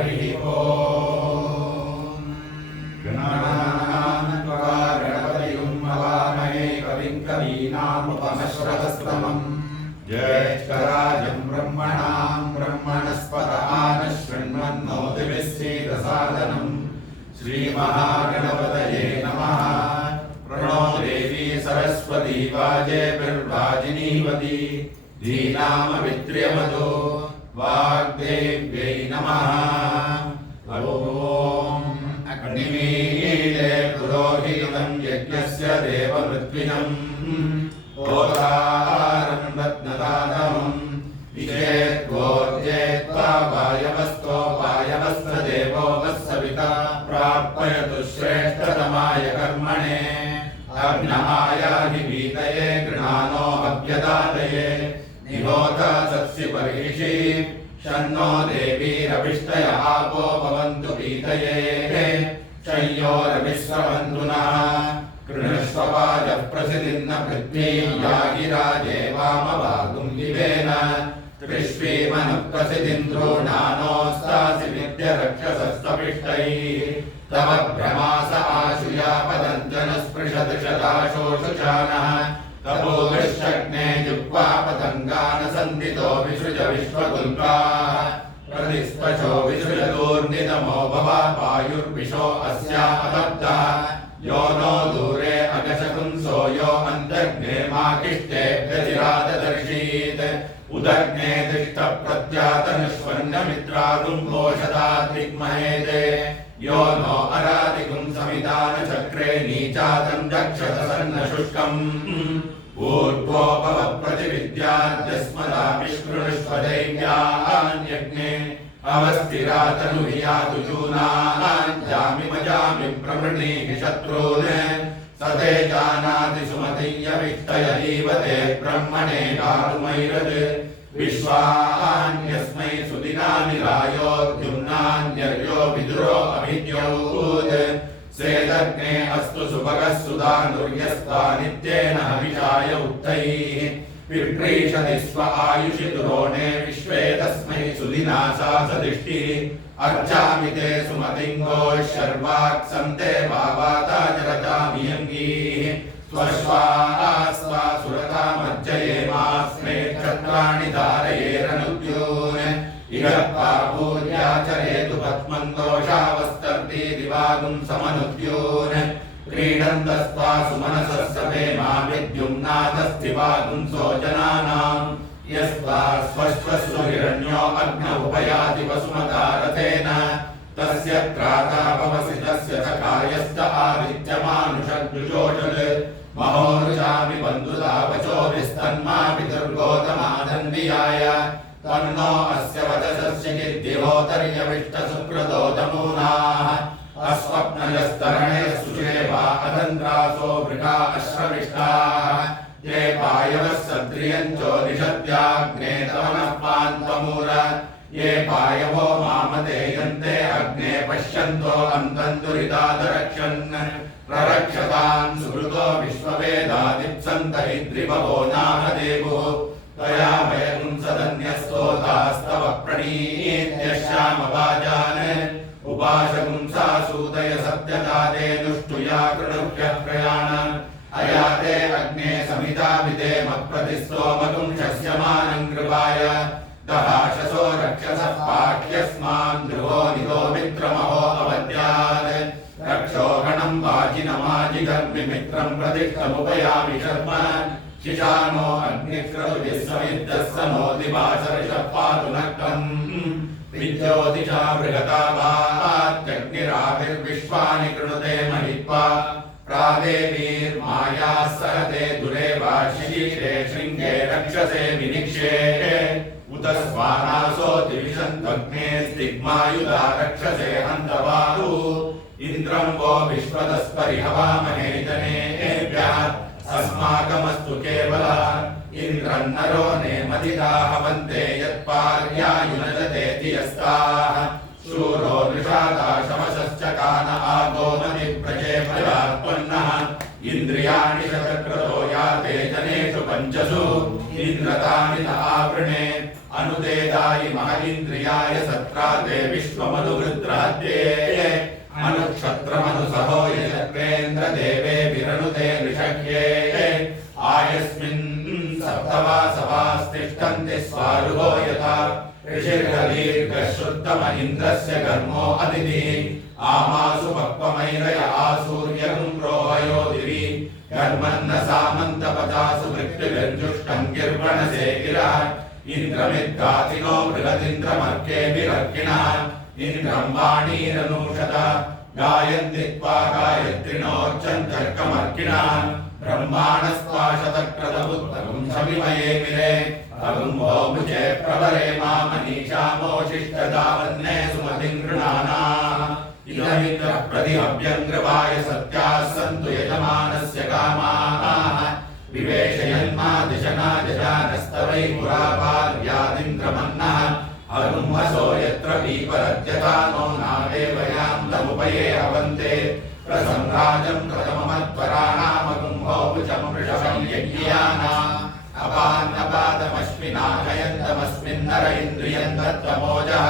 हरिः ओम्। गणानां त्वा गणपतिं हवामहे कविं कवीनामुपमश्रवस्तमम् ज्येष्ठराजं ब्रह्मणां ब्रह्मणस्पत आनशृण्वन्नोतिभिश्चेदसादनम् श्रीमहागणपतये नमः। प्रणो देवी सरस्वती वाजेभिर्वाजिनीवती धीनामवित्र्यमधो वाग्देव्यै नमः। ॐ अग्निमीळे पुरोहितं यज्ञस्य देवमृत्विजम् ओतारं रत्नदातमं विषेद्वोर्जेत्वा वायवस्तोपायवस्तदेवो वत्सविता प्रापयतु श्रेष्ठतमाय कर्मणे। अग्नमायाहि वीतये गृणानो अभ्यदातये निहोता सत्सि बर्हिषि शन्नो देवीरभिष्टय आपो भवन्तु वीतये शय्योरभिस्रवन्तु नः। कृणुष्व वाजः प्रसिदिन्न पृथ्वीं यागिराजे वामभागुं दिवेन त्रिष्वीमनुप्रसिदिन्द्रोणानोस्तासि नित्यरक्षसस्तपिष्टैः तव भ्रमास आशुया पतञ्जनस्पृशदृशदाशोषुषानः तपोविश्चग्ने जुह्वा पतङ्गानसन्दितो विसृज विश्वगुल्काः प्रतिस्पशो विसृजतोर्नितमो भवा वायुर्विशो अस्या अतब्धः यो नो दूरे अगशकुंसो यो अन्तर्ग्ने माकिष्टेभ्यतिराददर्शीत् उदग्ने दृष्टप्रत्यातनुष्वन्नमित्रागुं घोषदाद्विग्महेते यो नो अरादिगुं समिदानचक्रे नीचातं दक्षसन्नशुष्कम् ऊर्ध्वोपवप्रतिविद्याद्यस्मदाभिष्कृणुष्वदैव्यान्यग्ने अवस्थिरातनुहियातु जूनान् जामिमजामि प्रवृणीहि शत्रून् सते जानाति सुमतीयविष्टय जीवते ब्रह्मणे गातुमैरत् विश्वान्यस्मै सुदिनानि रायोद्युम्नान्यर्यो विदुरो अभिद्योत् सेदग्ने अस्तु सुभगः सुधानुर्यस्ता नित्येन हविषाय उक्तैः पिप्रीषति स्व आयुषि दुरोणे विश्वे तस्मै सुदिनाशा सदिष्टिः अर्चामि ते सुमतिङ्गो शर्वाक्सन्ते भावाताजरजामि अङ्गीः स्वश्वास्वा सुरतामज्जयेमास्मे क्षत्राणि धारयेरनुद्यून् इह पापूर्याचरेतु पद्मन्दोषावस्तर्ति दिवागुं समनुद्यून् क्रीडन्तस्त्वा सुमनसः सभेमा विद्युम्नाथस्थिवागुंसो जनानाम् यस्त्वा स्वश्वस्व हिरण्यो अग्न उपयाति वसुमता रथेन तस्य त्राता भवसि तस्य सखायश्च आदित्यमानुषद्विजोषत् महोरुचामि बन्धुता वचो विस्तन्मा पितुर्गोतमादन्वियाय तन्नो अस्य वचसस्य कीर्तिहोतर्यविष्टसुकृतो तमूनाः अस्वप्नजस्तरणे सुषेवा अदन्त्रासो वृथा अश्रविष्टाः ये पायवः सद्रियञ्चो निषद्याग्ने तवनः पान्त्वमूर ये पायवो मामतेयन्ते अग्ने पश्यन्तो अन्तन्दुरितादरक्षन् प्ररक्षतान् सुहृतो विश्ववेदादिप्सन्त हि द्रिभवो नाह देवुः तया वयं सदन्यस्तोतास्तव प्रणीत्यश्यामवाजान् उपाशपुंसा सूदय सत्यदाते दुष्टुया कृणुभ्यः प्रयाणम् अयाते अग्ने समिता विदेमप्रतिस्तोमगुं शस्यमानं कृपाय दहाशसो रक्षसः पाठ्यस्मान् ध्रुवो निधो मित्रमहो अवद्यात् रक्षोगणं वाजिनमाजिगर्मिमित्रं प्रतिष्ठमुपयामि शर्म शिशानो अग्निक्रतुभिस्समिद्धः स नो दिवासर्षः पातु नक्तम् विद्योतिषा बृहता वात्यग्निराभिर्विश्वानि कृणुते महित्वा प्रादेवीर्मायाः सहते दुरेवाशिशीरे शृङ्गे रक्षसे विनिक्षे उत स्वानासो दिविशन्त्वग्ने स्तिग्मायुधा रक्षसे हन्तवाहु इन्द्रं वो विश्वतस्परिहवामहे जनेभ्यः अस्माकमस्तु केवलः इन्द्रन्नरो नेमदिता हवन्ते यत्पार्यायुनजतेति यस्ताः शूरो निषादाशमशश्च कान आगोमतिप्रजे फलात्पन्नः इन्द्रियाणि शतक्रतो याते जनेषु पञ्चसु इन्द्रतानि न आवृणे अनुते वेदाय महलिन्द्रियाय सत्राते विश्वमनुवृत्राद्ये अनुक्षत्रमनुसहो यजत्रेन्द्र देवे विरनुते ऋषज्ञे आयस्मिन् सप्तवासवास्तिष्ठन्ति स्वारुहो यथा ऋषिर्दीर्घश्रुतम इन्द्रस्य कर्मो अदितिः आमासु पक्वमैरय आसूर्यं रोहयो दिवि कर्मन्न सामन्तपदासु वृत्तिर्जुष्टं गिर्वणसे गिरः इन्द्रमिद्गातिनो बृहदिन्द्रमर्केभिरर्किणः इन्द्रं वाणीरनूषद गायन्ति त्वा गायत्रिणोर्चन्तर्कमर्किणः ब्रह्माणस्त्वाशतक्रतमुत्तमं शमिमये मिरे अगुम्भो मुजे प्रवरे मामनीषामोशिष्टदावन्ने सुमतिं गृणाना इदमिन्द्र प्रतिहव्यङ्ग्रवाय सत्याः सन्तु यजमानस्य कामाः विवेशयन्मादिशनादिशानस्तवै पुरापार्यादिन्द्रमन्नः अरुम्हसो यत्र पीपरद्यथा नो नावेवयां तमुपये अवन्ते प्रसंराजं प्रथममत्वराणामगुम्भोमुचं वृषभं यज्ञियाना अपान्नपादमश्विनाशयन्तमस्मिन्नर इन्द्रियं तत्त्वमोजः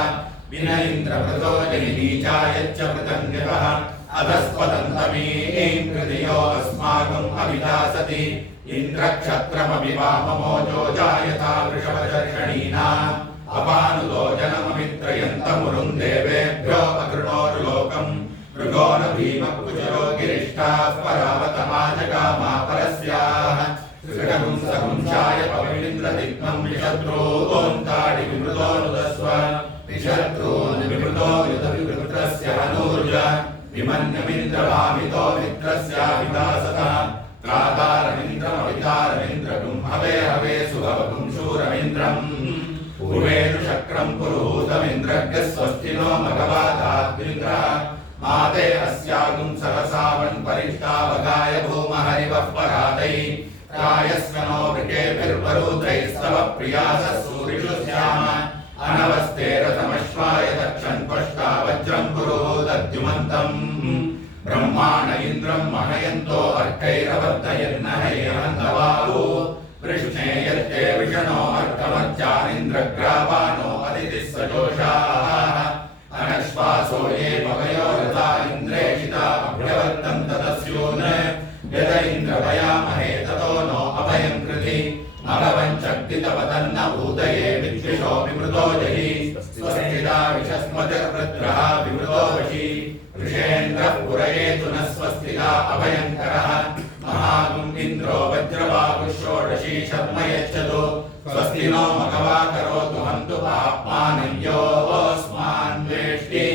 विन इन्द्रभृतो जनिनीचायच्च पृतन्यतः अधस्पदन्तमीं कृतियो अस्माकम् अभिलासति इन्द्रक्षत्रमपि वाममोजो जायथा वृषभदर्शनीनाम् अपानुलोचनममित्रयन्तमुरुं देवेभ्यो अकृणोर्लोकम् मृगो न भीमकुचरो गिरिष्ठाः परावतमाजगामा परस्याः त्रिषकुंसकुंसाय पविन्द्रदिग्मं विशत्रून्ताडि विमृतोऽनुदस्व विशत्रून् विमृतो युधविवृत्रस्य हनूर्ज विमन्यमिन्द्रभामितो मित्रस्याभिदासता त्रातारमिन्द्रमवितारमिन्द्रगुं हवे हवे सुभवगुं शूरमिन्द्रम् पूर्वेणु शक्रं पुरुहूतमिन्द्रज्ञः स्वस्तिनो मघवादाद्विन्द्रः माते अस्यागुं सहसावन् परिष्टावगाय भूमहरिवः परादै रायस्वनो वृकेभिर्वरुद्रैस्तव प्रियासः सूरिषु स्याम अनवस्तेरतमश्वाय दक्षन् पष्टा वज्रं पुरुहूतद्युमन्तम् ब्रह्माण इन्द्रं महयन्तो अर्कैरवर्धयन्नहैरन्तवाहु वृष्णे यत्ते विषणो अर्कमज्जानिन्द्रग्रावानो अदितिः सजोषाः अनश्वासो ये पवयो रथा इन्द्रेषिता अभ्यवर्तन्त तस्यून् यद इन्द्रभयामहे ततो नो अभयं कृति मघवञ्चक्तितवदन्न भूतये विद्विषो विमृतो जहि स्वस्तिदा विषस्मतिर्वृत्रः विमृतो वशी ऋषेन्द्रः पुरयेतु न स्वस्तिदा अभयङ्करः महागुम् इन्द्रो वज्रबाहुः षोडशी शर्म यच्छतु स्वस्ति नो मघवा करोतु हन्तु पाप्मानं योऽस्मान् वेष्टि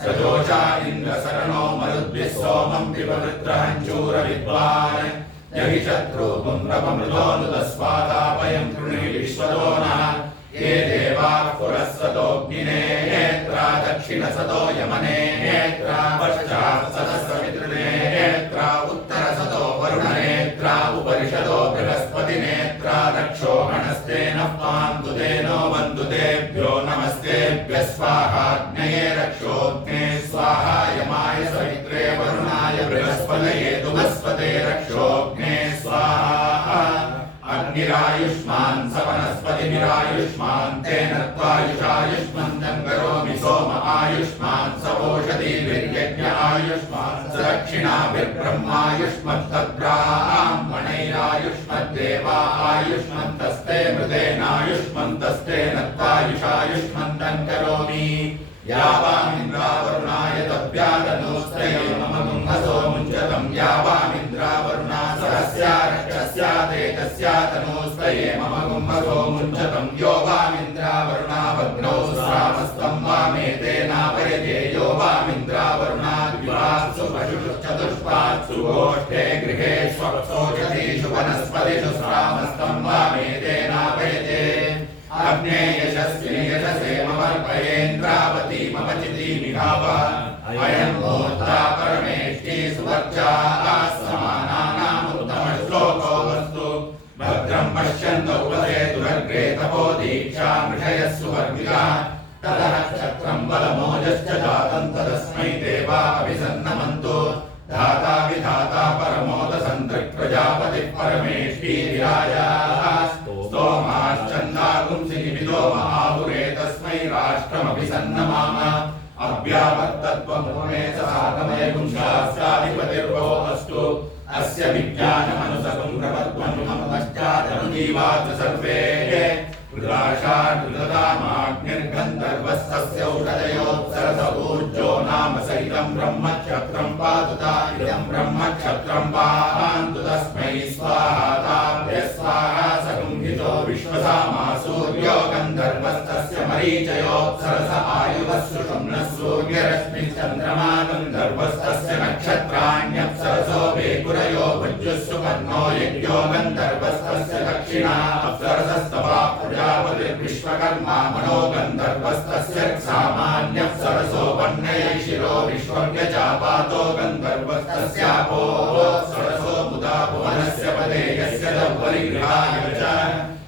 सजोषा इन्द्रसरणो मरुद्भिः सोमं पिबवृत्रहञ्चूरविद्वान् यहि शत्रूपुं प्रपमृतोऽनुदस्वादापयं कृणि विश्वतो नः ये देवाः पुरःसतोऽग्निने नेत्रा दक्षिणसतो यमने नेत्रा पश्चात् सदस्रमितृणे नेत्रा उत्तरसतो वरुणनेत्रा उपरिषदो बृहस्पतिनेत्रा रक्षोहणस्तेन पान्तु तेनो वन्तु तेभ्यो नमस्तेभ्यः स्वाहाग्नये रक्षोऽग्ने स्वाहा यमाय सवित्रे वरुणाय बृहस्पतये तुभस्पते रक्षोऽग्ने स्वाहा अग्निरायुष्मान् सवनस्पतिमिरायुष्मान् तेन त्वायुषायुष्मन्तं करोमि सोम आयुष्मान् सवोषधीभिर्यज्ञ आयुष्मान् सदक्षिणाभिर्ब्रह्मायुष्मत्तद्ब्राह्मणैरायुष्मद्देवा आयुष्मन्तस्ते मृतेनायुष्मन्तस्तेन त्वायुषायुष्मन्तं करोमि यावामिन्द्रावरुणाय तव्यादनोस्तये मम गुंहसो मुञ्चतं यावामिन्द्रावरुणा सहस्या रक्षस्या तेजस्या तनोस्तये मम गुंहसो मुञ्चतं यो वामिन्द्रावरुणा भग्नौ श्रामस्तं वामेतेनापयते यो वामिन्द्रावरुणा द्विपात्सु पशुषु चतुष्पात्सु गोष्ठे गृहेष्वप्सोषधीषु वनस्पतिषु श्रामस्तं वामेतेनापयते अग्ने यशस्विनि यशसे ममर्पयेन्द्रावती मम चितिमिहावः अयं मूर्ता परमेष्टि सुवर्चा समानानामुत्तमश्लोको वस्तु भद्रं पश्यन्त उपसेतुरग्रे तपो दीक्षा मृषयः सुवर्गितः ततः क्षत्रं बलमोजश्च जातं तदस्मै देवा अभिसन्नमन्तु धाता विधाता परमोदसन्तृक् प्रजापतिः परमेष्टि विराजा स्तोमाश्चन्दागुंसि निमितो महापुरेत अव्यावर्तत्वमुपमेत सागमय गुंशास्ताधिपतिर्वो अस्तु अस्य विज्ञानमनुसकं प्रपद्वन्मम पश्चादनुजीवात् सर्वे कृदाशार्दृतदामाग्निर्गन्धर्वस्तस्य औषधयोत्सरस ऊर्जो नाम सहितं ब्रह्मक्षत्रं पातुता इदं ब्रह्मक्षत्रं पान्तु तस्मै स्वाहा स्वाहा सकुंहितो विश्वसामा सूर्यो गन्धर्वस्तस्य मरीचयोत्सरस आयुवः सुषुम्नः सूर्यरश्मिश्चन्द्रमा गन्धर्वस्तस्य नक्षत्राण्यप्सरसो वेकुरयो भुज्युः सुपर्णो यज्ञो गन्धर्वस्तस्य दक्षिणा अप्सरसस्तवा प्रजापतिर्विश्वकर्मा मनो गन्धर्वस्तस्य सामान्यप्सरसो वर्णयैशिरो विश्वव्यजापातो गन्धर्वस्तस्यापो सरसो मुदा भुवनस्य पदे यस्य दवरिगृहाय च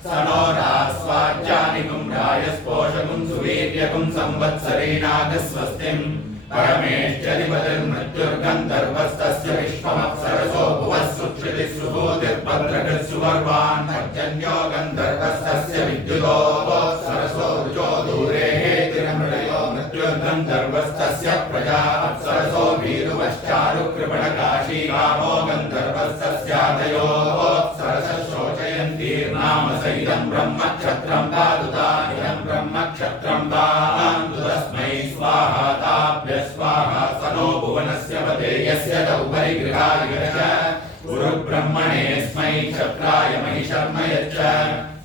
स नो रास्वाज्यानिकुं रायस्पोषकुं सुवीर्यकुं संवत्सरेणागस्वस्तिम् परमेश्चरिपतिर्मृत्युर्गन्धर्वस्तस्य विश्वमप्सरसो भुवः सुक्षितिः सुभूतिर्भद्रकृत् सुवर्वान् पर्जन्यो गन्धर्वस्तस्य विद्युतो सरसो रुचो दूरे हेतिरमृळयो मृत्युर्गन्धर्वस्तस्य प्रजा अप्सरसो वीरुवश्चारुकृपणकाशी कामो गन्धर्वस्तस्यादयो सरसः शोचयन्तीर्नाम सहितं ब्रह्मक्षत्रं पातुता इदं ब्रह्मक्षत्रं पान्तु तस्मै स्वाहा स्वाहा सनो भुवनस्य पते यस्य तौपरि गृहाय च गुरुब्रह्मणे स्मै क्षत्राय महिषर्म यच्च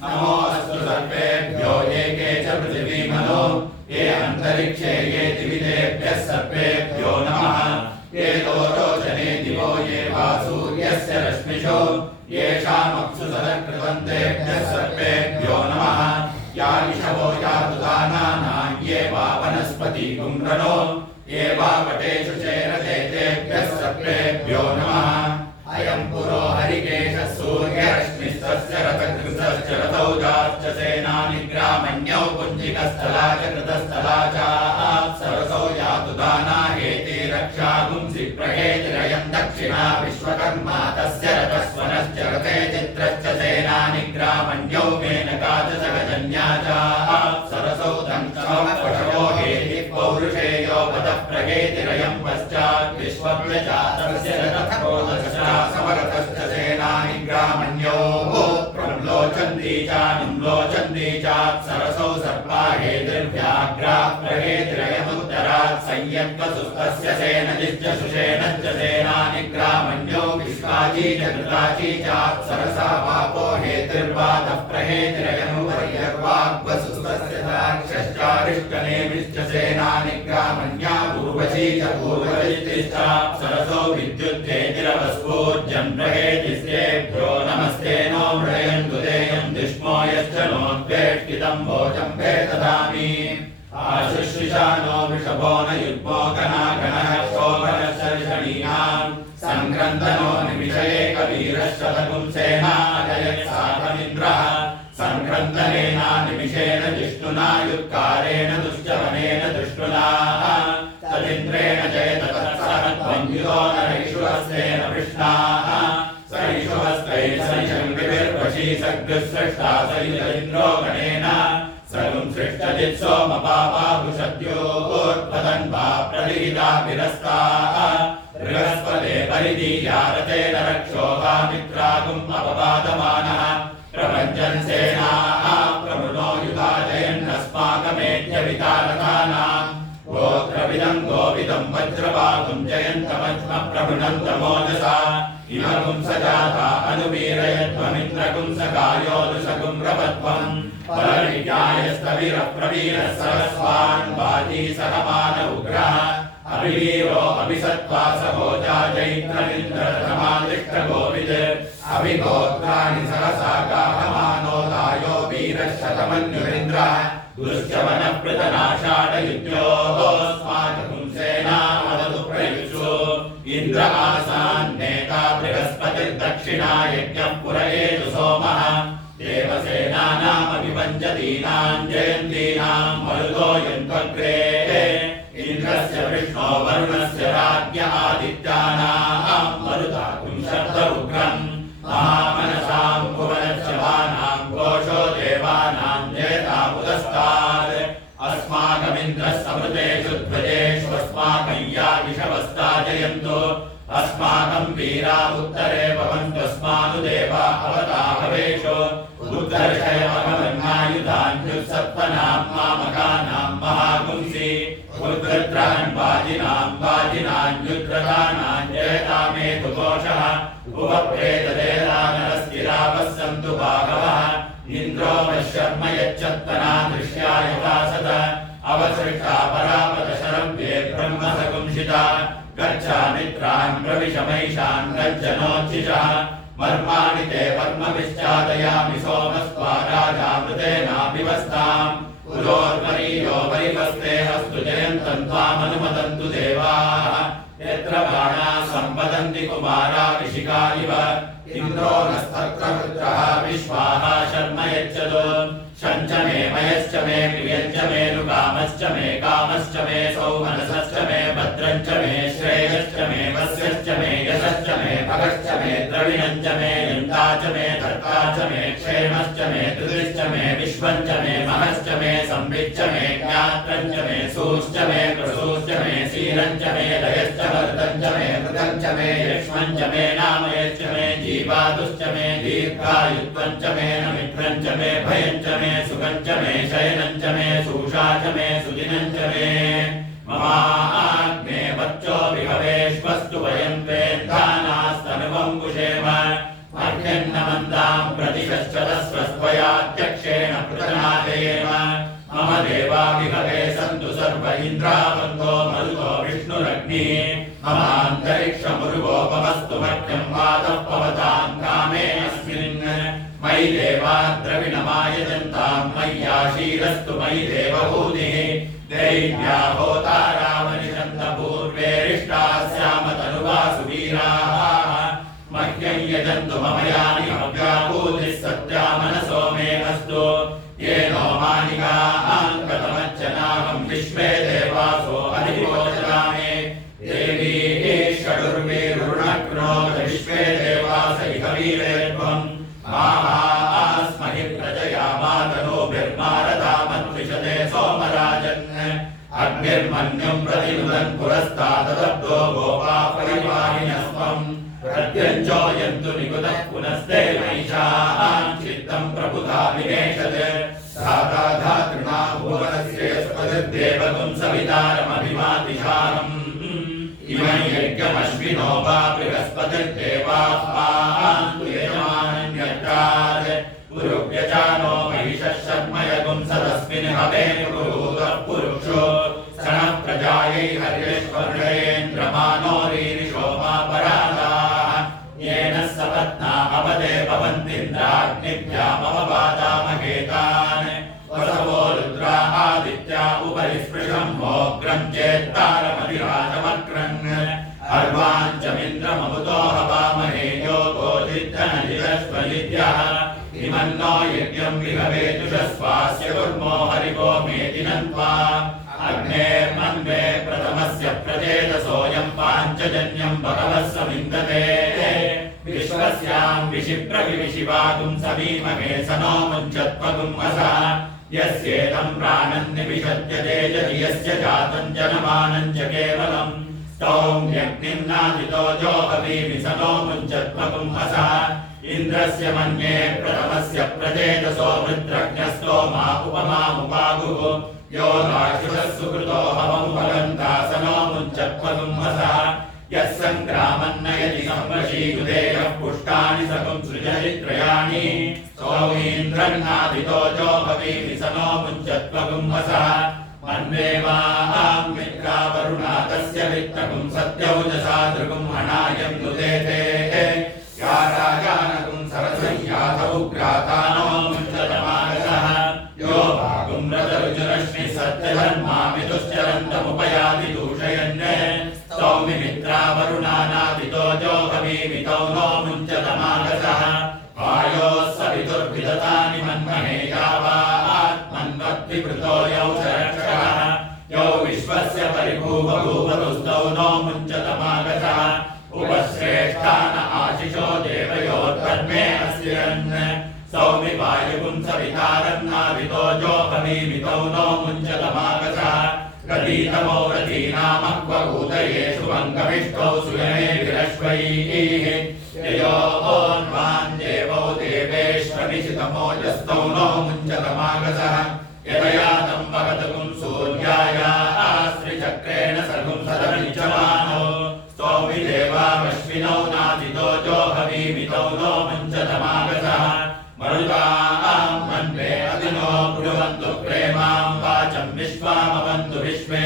नमो अस्तु सर्वेभ्यो एके च पृथिवीमनो ये अन्तरिक्षे ये दिविदेभ्यः सर्वेभ्यो नमः ये दोरोचने दिवो ये वा सूर्यस्य रश्मिषो येषामप्सु सदकृतन्तेभ्यः सर्वेभ्यो नमः या इषवो यातु दानानां ये वा वनस्पति गुम्रनो ये वा वटेषु चेरते तेभ्यः सर्वेभ्यो नमः अयं पुरो हरिकेशः सूर्यरश्मिस्तस्य रथकृतश्च रथौजाश्च सेनानिग्रामण्यौ पुञ्जिकस्थला च कृतस्थला च सरसौ यातु दाना हेति रक्षागुंसि प्रहेतिरयं दक्षिणा विश्वकर्मा तस्य रथस्वनश्च रथे चित्रश्च सेनानिग्रामण्यौ मेनका च जगजन्या च सरसौ दंशो हेति पौरुषेयो वदः प्रहेतिरयं पश्चात् विश्वव्यजातस्य रथक्रोधश्च समरतश्च सेनानिग्रामण्यो प्रम्लोचन्ती चानुम्लोचन्ती चाप्सरसौ सर्पा हेतिर्व्याघ्रा प्रहेतिरयमुत्तरात् संयत्वसुस्तस्य सेनजिश्च सुषेणश्च सेनानिग्रामण्यो विश्वाची च कृताची चाप्सरसा वापो हेतिर्वातः प्रहेतिरयमुपर्यर्वाग्वसुस्तस्य दाक्षश्चारिष्टनेमिश्च सेनानिग्रामण्या पूर्वशी च पूर्वजितिश्चाप्सरसो विद्युद्धेतिरवस्फूर्जन् प्रहेतिस्तेभ्यो नमस्ते नो मृळयन्तु देयं दिष्मो यश्च नोद्वेष्टितं भोजं भेददामि आशुश्रिशानो वृषभो न युग्मो गणागणः शोभनशर्षणीनां सङ्क्रन्दनो निमिषैकवीरः शतपुंसेनाजयत्सातमिन्द्रः सङ्क्रन्दनेना निमिषेण जिष्णुना युत्कारेण दुश्चवनेन दुष्टुना तदिन्द्रेण जयत तत्सहत्वन्युतो नरैषुहस्तेन पृष्णाः सैषुहस्तैर्सनिशङ्कृतिर्वशी सग्रसृष्टा सयुत गणेन सर्वं सृष्टजित् सोमपापाभुषद्योर्पदन् वा प्रलीता विरस्ताः बृहस्पते परिदीयारतेन रक्षोभामित्रागुम् अपपादमानः प्रपञ्चन् सेनाः प्रमृणो युधाजयन्नस्माकमेत्यवितारकानाम् गोत्रविदं गोविदं वज्रबाहुं जयन्तमज्मप्रभृणन्तमोजसा इमगुं सजाता अनुवीरयध्वमिन्द्रगुं सकायोदुषगुं रवध्वम् परनिज्ञायस्तविरप्रवीरः सरस्वान् वाजी सहमान उग्रः अभिवीरो अभिसत्त्वासभोजा जैत्रमिन्द्ररथमादिष्टगोविद अभिगोत्राणि सहसा गाहमानो दायो वीरः शतमन्युरिन्द्रः दुश्चवनप्रतनाषाढयुज्योस्माकपुंसेनावदतु प्रयुषु इन्द्र आसान्नेता बृहस्पतिर्दक्षिणा यज्ञः पुरयेतु सोमः देवसेनानामभिपञ्चदीनां जयन्तीनां मरुतो यन्त्वग्रे इन्द्रस्य विष्णो वरुणस्य राज्ञ आदित्यानां मरुताकुं शब्दरुग्रम् महामनसां भुवनश्चवानां घोषो देवानां जयतामुदस्तात् अस्माकमिन्द्रः समृतेषु ध्वजे अस्माकं या विषवस्ताजयन्तु अस्माकं वीरा उत्तरे भवन्त्वस्मानुदेवा अवता हवेषु उत्तर्षयमघवन्नायुधान्युत्सत्त्वनां मामकानां महापुंसि उद्वृत्रान् वाजिनान्युद्रतानाञ्जयतामेतु घोषः उपप्रेतदेदानरस्थिरावः सन्तु बाहवः इन्द्रो वशर्म यच्छत्तना दृश्याय वासत अवसृष्टा परापदशरं वे ब्रह्मसकुंसिता गच्छामित्रान् प्रविशमैषान् गच्छनोच्चिषः मर्माणि ते वर्मविश्चादयामि सोमस्त्वा राजामृतेनाभिवस्ताम् पुरोर्वरीयो वरिवस्ते अस्तु जयन्तं त्वामनुमदन्तु देवाः यत्र बाणाः सम्पदन्ति कुमारा विशिखा इव इन्द्रो नस्तत्र वृत्रः विश्वाः शर्म यच्छतु शञ्च मे मयश्च मे प्रियञ्च मे लुकामश्च मे कामश्च मे सौमनसश्च मे भद्रञ्च मे श्रेयश्च मे वस्यश्च मे यशश्च मे भगश्च मे द्रविणञ्च मे यन्ता च मे धर्ता च मे क्षेमश्च मे धृतिश्च मे विश्वञ्च मे महश्च मे संविच्च मे ज्ञात्रञ्च मे सूश्च मे प्रसूश्च मे सीरञ्च मे लयश्च वर्धञ्च मे मृतञ्च मे यक्ष्मञ्च मे नामयश्च मे जीवादुश्च मे दीर्घायुत्वञ्च मे नमित्रञ्च मे भयञ्च मे सुखञ्च मे शयनञ्च मे सूषा च मे सुदिनञ्च मे ममाग्ने वच्चो विभवेष्वस्तु वयं वेदानास्तनुवं कुशेम अर्घ्यन्नमन्तां प्रतिशश्चतस्वस्त्वयाध्यक्षेण पृतनादयेम मम देवा विभवे सन्तु सर्व इन्द्रावन्तो मरुतो विष्णुरग्निः ममान्तरिक्षमुरुगोपमस्तु मह्यं वातः पवतां कामेऽस्मिन् मयि देवा द्रविणमायजन्तां मय्याशीरस्तु मयि देवभूतिः दैव्या होतारामनिषन्तपूर्वेरिष्टाः स्याम तनुवासु वीराः मह्यं यजन्तु मम यानि हव्याभूतिः सत्या मनसो मे अस्तु येनो मानिकाङ्कतमच्चनाहं विश्वे देवासो अधिपोषयामि देवी षडुर्वीरुणक्नोत विश्वे देवास इह वीरेत्वम् आस्महि प्रजया मातनोभिर्मारतामद्विषते सोमराजन् अग्निर्मन्युं प्रतिनुदन् पुरस्तादब्दो गोपा परिवाहिनस्त्वम् प्रत्यञ्जोयन्तु निकुतः पुनस्ते महिषान् चित्तं प्रबुधा विनेशत् धातृणा भुवनस्येष्पतिर्देवगुं सवितारमभिमातिशानम् इमं यज्ञमश्विनो वा बृहस्पतिर्देवाह्मान्तु यजमानन्यत्रात् पुरुव्यजानो महिषः शर्मयगुं सदस्मिन् हवे पुरुहूतः पुरुषो सनः प्रजायै हर्यश्वर्णयेन्द्रमानो रीरिषो मा परादाः येन सपत्ना अवदे भवन्तीन्द्राग्निभ्यामववादामहेतान् वसवो रुद्रा आदित्या उपरि स्पृशं मोग्रं चेत्तारमधिराजमक्रन् अर्वाञ्चमिन्द्रममुतो हवामहे योगोदिद्धनजिरश्वलिद्यः इमन्नो यज्ञं विभवेजुषस्वास्य कुर्मो हरिवो मेदिनन्त्वा अग्नेर्मन्वे प्रथमस्य प्रचेतसोऽयं पाञ्चजन्यं भगवः समिन्दते विश्वस्यां विशिप्रविशिवागुं समीमहे सनो मुञ्चत्वगुं वसा यस्येदं प्राणं निविशत्य तेजति यस्य जातं जनमानं च केवलम् स्तौं यज्ञिन्नादितो जोहवीमि सनो मुञ्चत्वगुं वसा इन्द्रस्य मन्ये प्रथमस्य प्रचेतसो वृत्रज्ञस्तो मा उपमामुपागुः यो राक्षसः सुकृतो हवमुपगन्तासनो मुञ्चत्वगुं वसः यः सङ्ग्रामन्नयति संवशीयुधेयः पुष्टानि सकुं सृजति त्रयाणि सौमीन्द्रन्नादितो जोहवीमि सनो मुञ्चत्वगुं वसः मन्वेवाहं मित्रा वरुणा तस्य वित्तगुं सत्यौजसा दृगुं हणायं नुदेते या राजानगुं सरसंयातौ ग्रातानो मुञ्चतमागसः यो भागुं रतरुजुरश्मि सत्यधर्मामितुश्चरन्तमुपयाति दूषयन् स्तौमि मित्रा वरुणानादितो जोहवीमि तौ नो मुञ्चतमागसः वायोः सवितुर्विदतानि मन्महे यावात्मन्वद्विवृतो यौ सरक्षः यौ विश्वस्य परिभूवभूवतुस्तौ नो मुञ्चतमागसः उपश्रेष्ठान आशिषो देवयोर्धर्मे अस्तिरन् सौमि वायुगुं सवितारन्नादितो जोहवीमि तौ नो मुञ्चतमागसः रतीतमो रतीनामक्व ऊतयेषु अङ्गमिष्टौ सुयमे विरश्वैः ययोन्वान् देवौ देवेष्वनिशितमोजस्तौ नो मुञ्चतमागसः यदयातं वहतकुं सूर्याय श्रीचक्रेण सर्वं सदनिचमानो स्तौमि देवावश्विनौ नादितो जोहवीमितौ नो मुञ्चतमागसः मरुतां मन्वे अदिनो ब्रुवन्तु प्रेमां वाचं विश्वामवन्तु विश्वे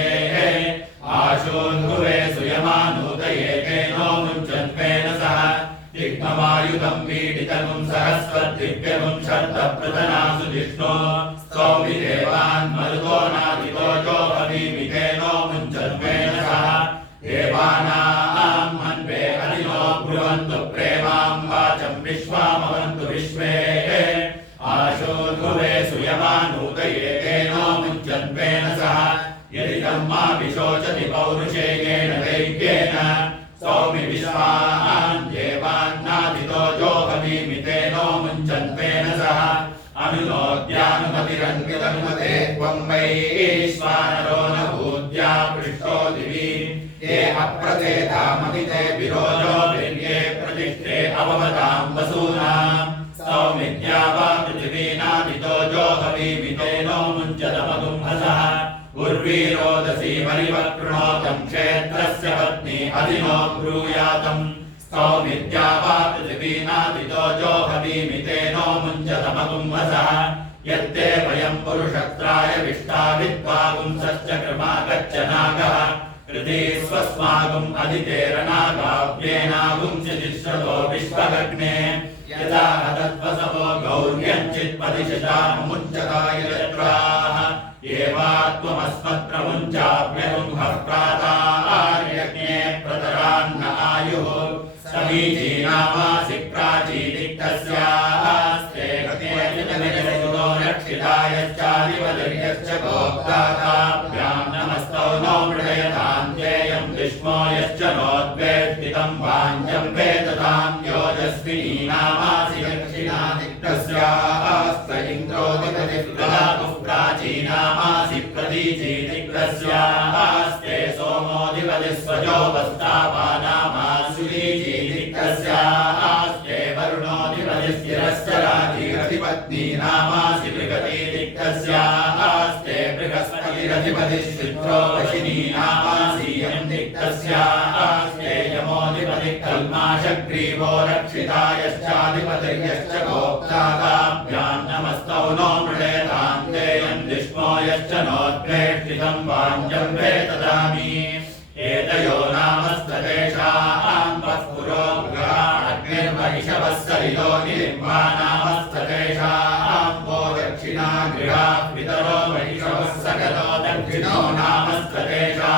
आशून्भुवे सुयमानूतये केनो मुञ्चन्त्वेन सह दिग्मवायुधं पीडितनुं सहस्रद्दिव्यनुं शब्दप्रतनासु जिष्णो स्तौमि देवान् मरुतो नादितो जोहवीमितेनो मुञ्चन्त्वेन सह देवानां मन्वे अदिनो ब्रुवन्तु प्रेमां वाचं विश्वामवन्तु विश्वे आशून्भुवे सुयमानूतये केनो मुञ्चन्त्वेन सह यदि धम्मा विशोचति पौरुषेयेण दैव्येन स्तौमि विश्वान् देवान्नादितो जोहवीमितेनो मुञ्चन्त्वेन सह अनुनोद्यानुमतिरन्वितनुमते त्वं वैश्वानरो न भूत्या पृष्ठो दिवि ये अप्रतेताममिते विरोधो वीर्ये प्रतिष्ठे अवमतां वसूनां स्तौमिद्या वा पृथिवीनादितो जोहवीमितेनो मुञ्चतमगुंहसः उर्वीरोदसी परिवकृणोतं क्षेत्रस्य पत्नी अधिनो ब्रूयातम् स्तौमिद्या वा पृथिवीनादितो जोहवीमितेनो मुञ्चतमगुंहसः यत्ते वयं पुरुषत्राय विष्टाविद्वागुंसश्च कृमागच्छ नागः कृते स्वस्मागुम् अधितेरनागाव्येनागुंसितिश्रतो विश्वगग्ने यदा हतत्वसवो गौर्यञ्चित्पदिशिशामुञ्चताय यत्राः एवात्वमस्मत्प्रमुञ्चाभ्यनुहः प्रातार्यज्ञे प्रतरान्न आयुः समीचीनामासि प्राचीदिक्तस्यास्ते गतेर्यजनितो रक्षितायश्चादिवदर्यश्च गोप्ताभ्यां नमस्तौ नो मृडयतान्त्येयं विष्मो यश्च नोद्वेष्टितं वाञ्छं वेदतां योजस्विनीनामासि दक्षिणादिक्तस्यास्त इन्द्रोदिपतिप्रदातुः प्राचीनामासि प्रतीचीदिक्तस्यास्ते सोमोऽधिपतिस्वजो वस्तापानामासुरीचीदिक्तस्यास्ते वरुणोऽधिपतिस्थिरश्च राजीरधिपत्नीनामासि बृहतीदिक्तस्यास्ते बृहस्पतिरधिपतिश्चित्रो वशिनीनामासि यं दिक्तस्यास्ते यमोऽधिपतिः कल्माशग्रीवो रक्षितायश्चाधिपतिर्यश्च गोप्ताभ्यां नमस्तौ नो मृडेतान्ते यं दिष्मो यश्च नोद्वेष्टितं वाञ्छं वेददामि एतयो नामस्ततेषां वः पुरोग्राग्निर्वैषवः सलिलो निर्वाणामस्ततेषां वो दक्षिणागृहा पितरो वैषवः सकलो दक्षिणो नामस्ततेषां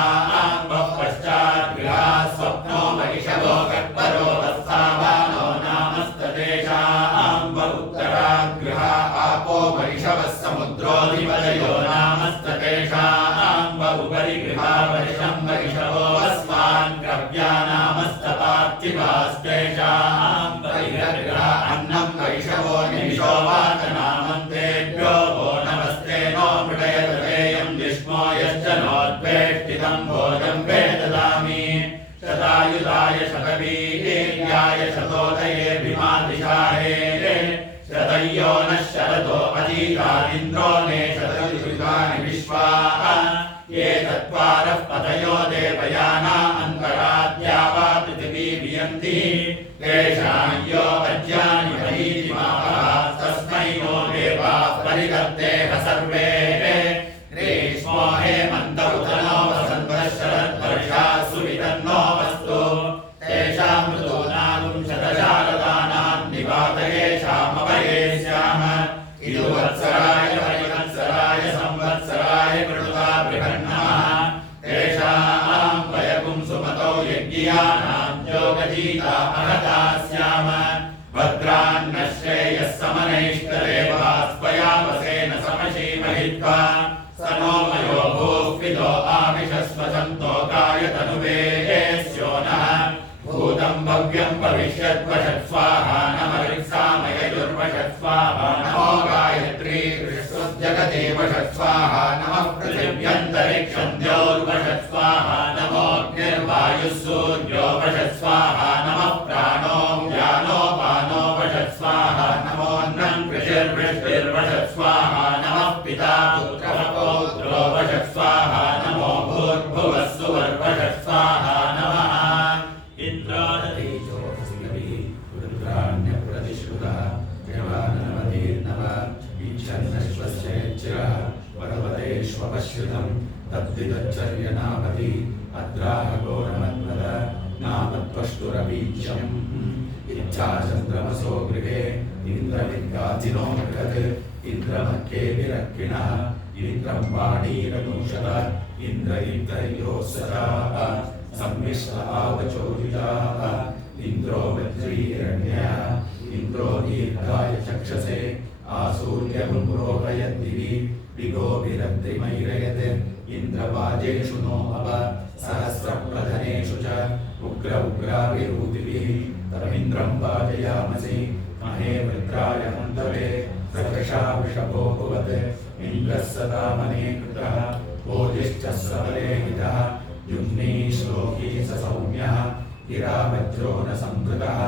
वः पश्चाद्गृहा स्वप्नो वैषवो गह्वरो वत्सावानो नामस्ततेषां वः उत्तराद्गृहा आपो वैषवः समुद्रोऽधिपतयो नामस्ततेषां वः उपरि गृहा वर्षं वैषवो अस्मान् द्रव्यानामस्तपार्थिवास्तेषां परिगृहा अन्नं वैषवो निमिषो वातनामन्तेभ्यो वो नमस्ते नो मृडयततेयं विष्मो यश्च नोद्वेष्टितं भोजं वेददामि शतायुधाय शतवीर्याय शतोदये भीमादिशाहे शतयो नः शरदो अजीतादिन्द्रो ने शतयुधानि विश्वाः ये चत्वारः पतयो देवयाना अन्तराद्या वा पृथिवी वियन्ति तेषां यो अज्यानि वरीतिमापः तस्मै नो देवाः परिवर्तेह सर्वे ग्रीष्मो हेमन्त उदनो वसन्तः शरद्वर्षा सुवितन्नो वस्तु तेषां ऋतूनागुं शतशारदानां निवातयेषामवये स्याम इदुवत्सराय परिवत्सराय संवत्सराय कृणुता बृहन्नमः तेषां वयगुं सुमतौ यज्ञियानां योगजीता महता स्याम भद्रान्न श्रेयः समनैष्टदेवास्पयावसेन समशीमहित्वा स नो मयो भूःविदो आविशस्वसन्तो कायतनुवेश्यो नः भूतं भव्यं भविष्यद्वषत् स्वाहा नमऋक्सामयजुर्वषत् स्वाहा नमो गायत्री जगते वषत् स्वाहा नमः पृथिव्यन्तरिक्षं द्यौर्वषत् स्वाहा नमोऽग्ने वायुः सूर्यो वषट् स्वाहा नमः प्राणो व्यानोपानो वषट् स्वाहा नमोऽन्नं कृषिर्वृष्टिर्वषट् स्वाहा नमः पिता पुत्रः पौत्रो वषट् स्वाहा नमो भूर्भुवः सुवर्वषट् स्वाहा नमः इन्द्रादतेजो रुद्राण्यप्रतिश्रुतः देवानवतीर्नव ईक्षन्नश्वश्चैश्चिरः वरवदेष्वपश्रुतं तद्विदच्चर्यनामति अद्राहघोरमन्मद नामत्वष्टुरवीक्ष्यम् इच्छाचन्द्रमसो गृहे इन्द्रविद्गातिनो मृगत् इन्द्रमर्के विरक्किणः इन्द्रं वाणीरनूषत इन्द्र इन्द्रयोः सदाः सम्मिश्र आवचोदिताः इन्द्रो वज्रीहिरण्यः इन्द्रो दीर्घाय चक्षसे आसूर्यमुरोहयद्दिवि दिगोभिरद्रिमैरयत् इन्द्रवाजेषु नो अव सहस्रप्रधनेषु च उग्र उग्राभिरूतिभिः तमिन्द्रं वाजयामसि महे वृत्राय हन्तवे सकृशा वृषभो भुवत् इन्द्रः सदा मने कृतः ओजिश्च सबले हितः युग्नी श्लोकी स सौम्यः गिरावज्रो न संवृतः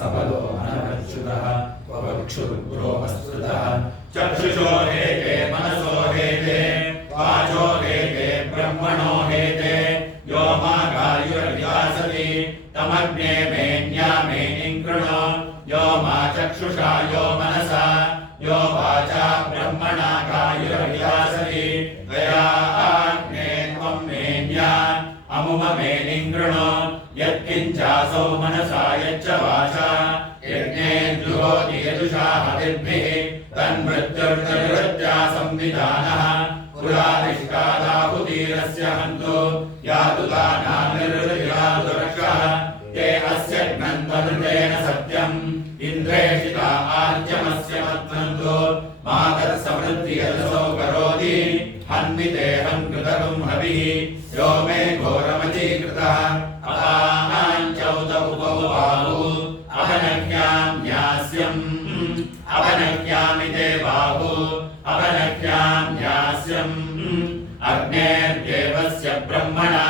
सबलो अनवच्युतः ववक्षुरुग्रो वस्तुतः चक्षुषो हेते मनसो हेते वाचो हेते ब्रह्मणो हेते यो मागायुर्विलासति तमग्ने मेऽन्या मेनिं कृणो यो मा चक्षुषा यो मनसा यो वाचा ब्रह्मणा गायुर्विलासति गया आग्ने त्वं मेऽन्या अमुम मेनिं कृणो यत्किञ्चासौ मनसा यच्च वाचा यज्ञे जुहोति यजुषा हविर्भिः तन्मृत्युर्निवृत्त्या संविधानः पुरादिष्टादाहुतीरस्य हन्तु यातु दानानिर्यातु ते अस्य घ्नन्वदृतेन सत्यम् इन्द्रेषिता आर्जमस्य मत्नन्तु मातर्समृद्धि यदसौ करोति हन्विते हन्कृतगुं हविः यो मे घोरमचीकृतः अपानाञ्चौत उपौ बाहु अपनख्यां न्यास्यम् अपनख्यामिते बाहु अपनख्यां न्यास्यम् अग्नेर्देवस्य ब्रह्मणा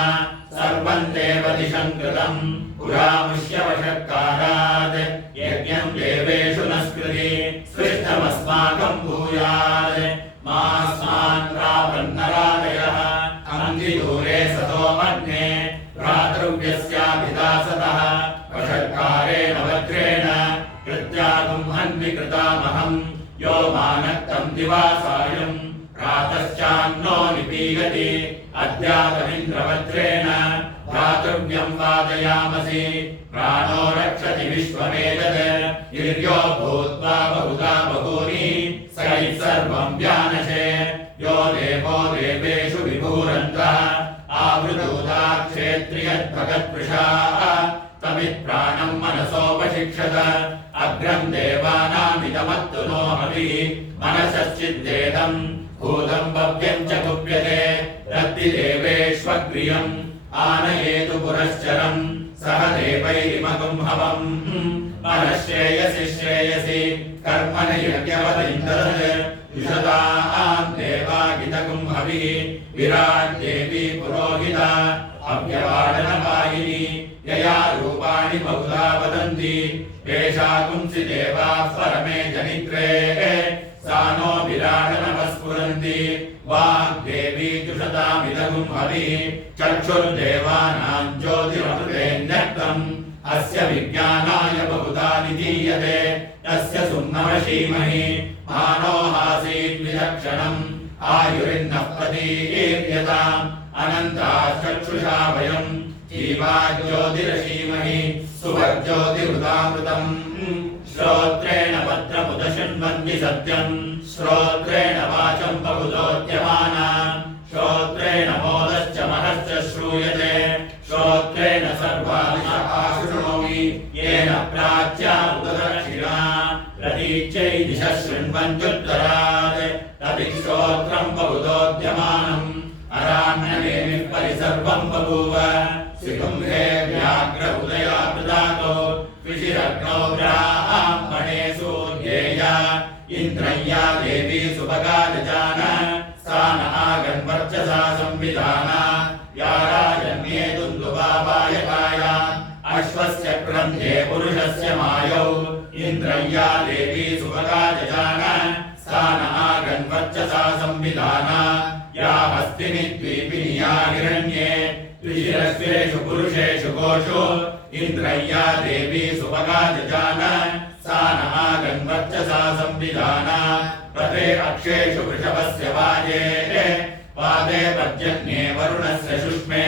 सर्वं देवदिशं कृतम् पुरामुष्यवशत्कारात् यज्ञं देवेषु न स्कृति सृष्टमस्माकं भूयात् मास्मान् प्रापन्नरादयः अन्तिदूरे सतो अग्ने भ्रातृव्यस्याभिदासतः वषट्कारेण वज्रेण कृत्यागुं हन्विकृतामहं यो मानक्तं दिवासायं प्रातश्चान्नो निपीगति अद्यातमिन्द्रवज्रेण भ्रातृव्यं वादयामसि प्राणो रक्षति विश्वमेतत् गिर्यो भूत्वा बहुधा बहूनि स सर्वं व्यानशे यो देवो देवेषु विभूरन्तः आवृतूता क्षेत्रियद्भगत्पृषाः तमित्प्राणं मनसोपशिक्षत अग्रं देवानामिदमत्तु नो हविः मनसश्चिद्देदं भूतं भव्यं च कुप्यते तद्धि देवेष्वग्रियम् आनयेतु पुरश्चरं सह देवैरिमगुं हवम् मनश्रेयसि श्रेयसि कर्मण यज्ञवदिन्दत् युषतां देवागितगुं हविः विराट् देवी पुरोहिता अव्यवाडनवाहिनी यया रूपाणि बहुधा वदन्ति एषा कुंसि देवाः परमे जनित्रे सा नो विराडनवस्फुरन्ति वाग्देवी जुषतामिदगुं हविः चक्षुर्देवानां ज्योतिरमृतेऽन्यक्तम् अस्य विज्ञानाय बहुधा निधीयते तस्य सुम्नवशीमहि मानो हासीत् विलक्षणम् आयुरिन्नः प्रतीर्यताम् अनन्ताश्चक्षुषा वयम् जीवा ज्योतिरशीमहि सुवर्ज्योतिरुदामृतम् श्रोत्रेण पत्रमुदशृण्वन्ति सत्यम् श्रोत्रेण वाचं बहुदोद्यमाना श्रोत्रेण मोदश्च महश्च श्रूयते श्रोत्रेण सर्वादिशः शृणोमि येन प्राच्या उददक्षिणा प्रतीच्यै दिशः शृण्वन्त्युत्तरात् तदिश्रोत्रं बहुदोद्यमानम् अराण्यनेमिः परिसर्वं बभूव सिकुम्भे व्याघ्र उदया प्रदातो विशिरग्नौ ब्राह्मणे सूर्येय इन्द्रय्या देवी सुभगादजान सा न आगन्वर्चसा संविधाना या राजन्ये दुन्दुभावायका आयौ इन्द्रय्या देवी सुभगा जजान सा न आगन्वर्चसा संविधाना या हस्तिनि द्वीपिनि या हिरण्ये द्विशिरस्वेषु पुरुषेषु गोषु इन्द्रय्या देवी सुभगा जजान सा न आगन्वर्चसा संविधाना प्रते अक्षेषु वृषभस्य वाजे पादे पर्जन्ये वरुणस्य शुष्मे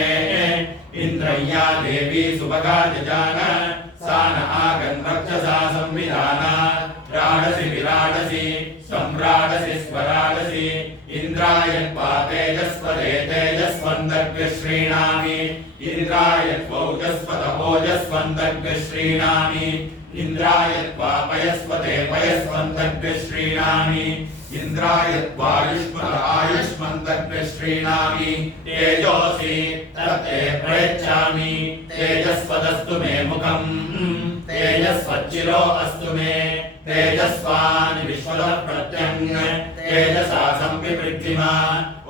इन्द्रय्या देवी सुभगा जजान सा न आगन्वर्चसा संविधाना राडसि विराडसि सम्राडसि स्वराडसि इन्द्रायत्वा तेजस्वदे तेजस्वन्दग्श्रीणामि इन्द्रायत्वौजस्वत ओजस्वन्दग्श्रीणामि इन्द्रायत्वा पयस्वते पयस्वन्दग्श्रीणामि इन्द्रायत्वायुष्मत आयुष्मन्दग्श्रीणामि तेजोऽसि तत्ते प्रयच्छामि तेजस्वदस्तु मे मुखम् तेजस्वच्चिरो अस्तु मे तेजस्वान् विश्वतः प्रत्यङ् तेजसा संविवृद्धिमा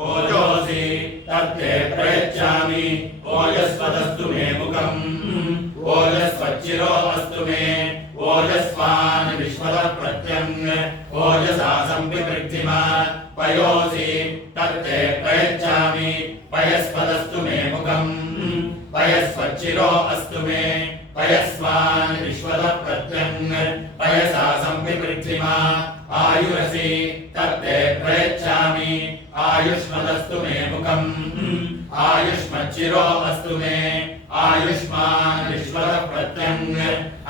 ओजोऽसि तत्ते प्रयच्छामि ओजस्वदस्तु मे मुखम् ओजस्वच्चिरो अस्तु मे ओजस्वान् विश्वतः प्रत्यङ् ओजसा संविवृद्धिमा पयोऽसि तत्ते प्रयच्छामि पयस्वदस्तु मे मुखम् पयस्वच्चिरो अस्तु मे पयस्वान् विश्वतः प्रत्यङ् पयसा संविवृद्धिमा आयुरसि तत्ते प्रयच्छामि आयुष्मदस्तु मे मुखम् आयुष्मच्चिरो अस्तु मे आयुष्मान् विश्वतः प्रत्यङ्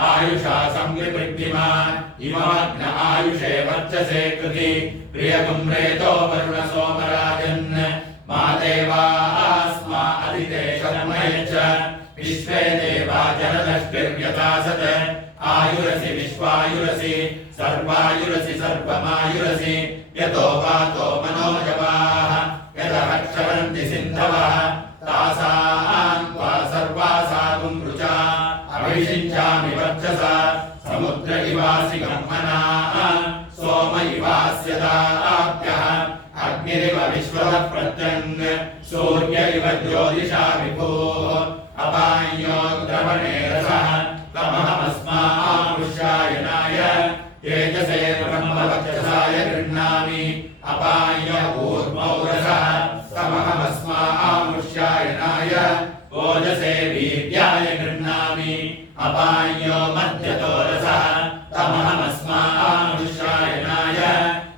आयुषा संविवृद्धिमा इममग्न आयुषे वर्चसे कृति प्रियगुम्रेतो वरुण सोमराजन् मा देवास्मा अधिदेशमयच्च विश्वे देवा जनदष्टिर्व्यतासत् आयुरसि विश्वायुरसि सर्वायुरसि सर्वमायुरसि यतो वातो मनोजवाः यतः क्षरन्ति सिन्धवः तासां त्वा सर्वासागुं रुचा अभिषिञ्चामि वर्चसा समुद्र इवासि गह्मनाः सोम इवास्यताभ्यः अग्निरिव विश्वतः प्रत्यङ् सूर्य इव ज्योतिषा विभुः अपायोग्रवणे रसः तमहमस्मामुष्यायनाय तेजसे ब्रह्मवक्षसाय गृह्णामि अपाय ऊर्ध्वौ रसः तमहमस्मामुष्यायनाय ओजसे वीर्याय गृह्णामि अपायो मध्यतो रसः तमहमस्मामुष्यायनाय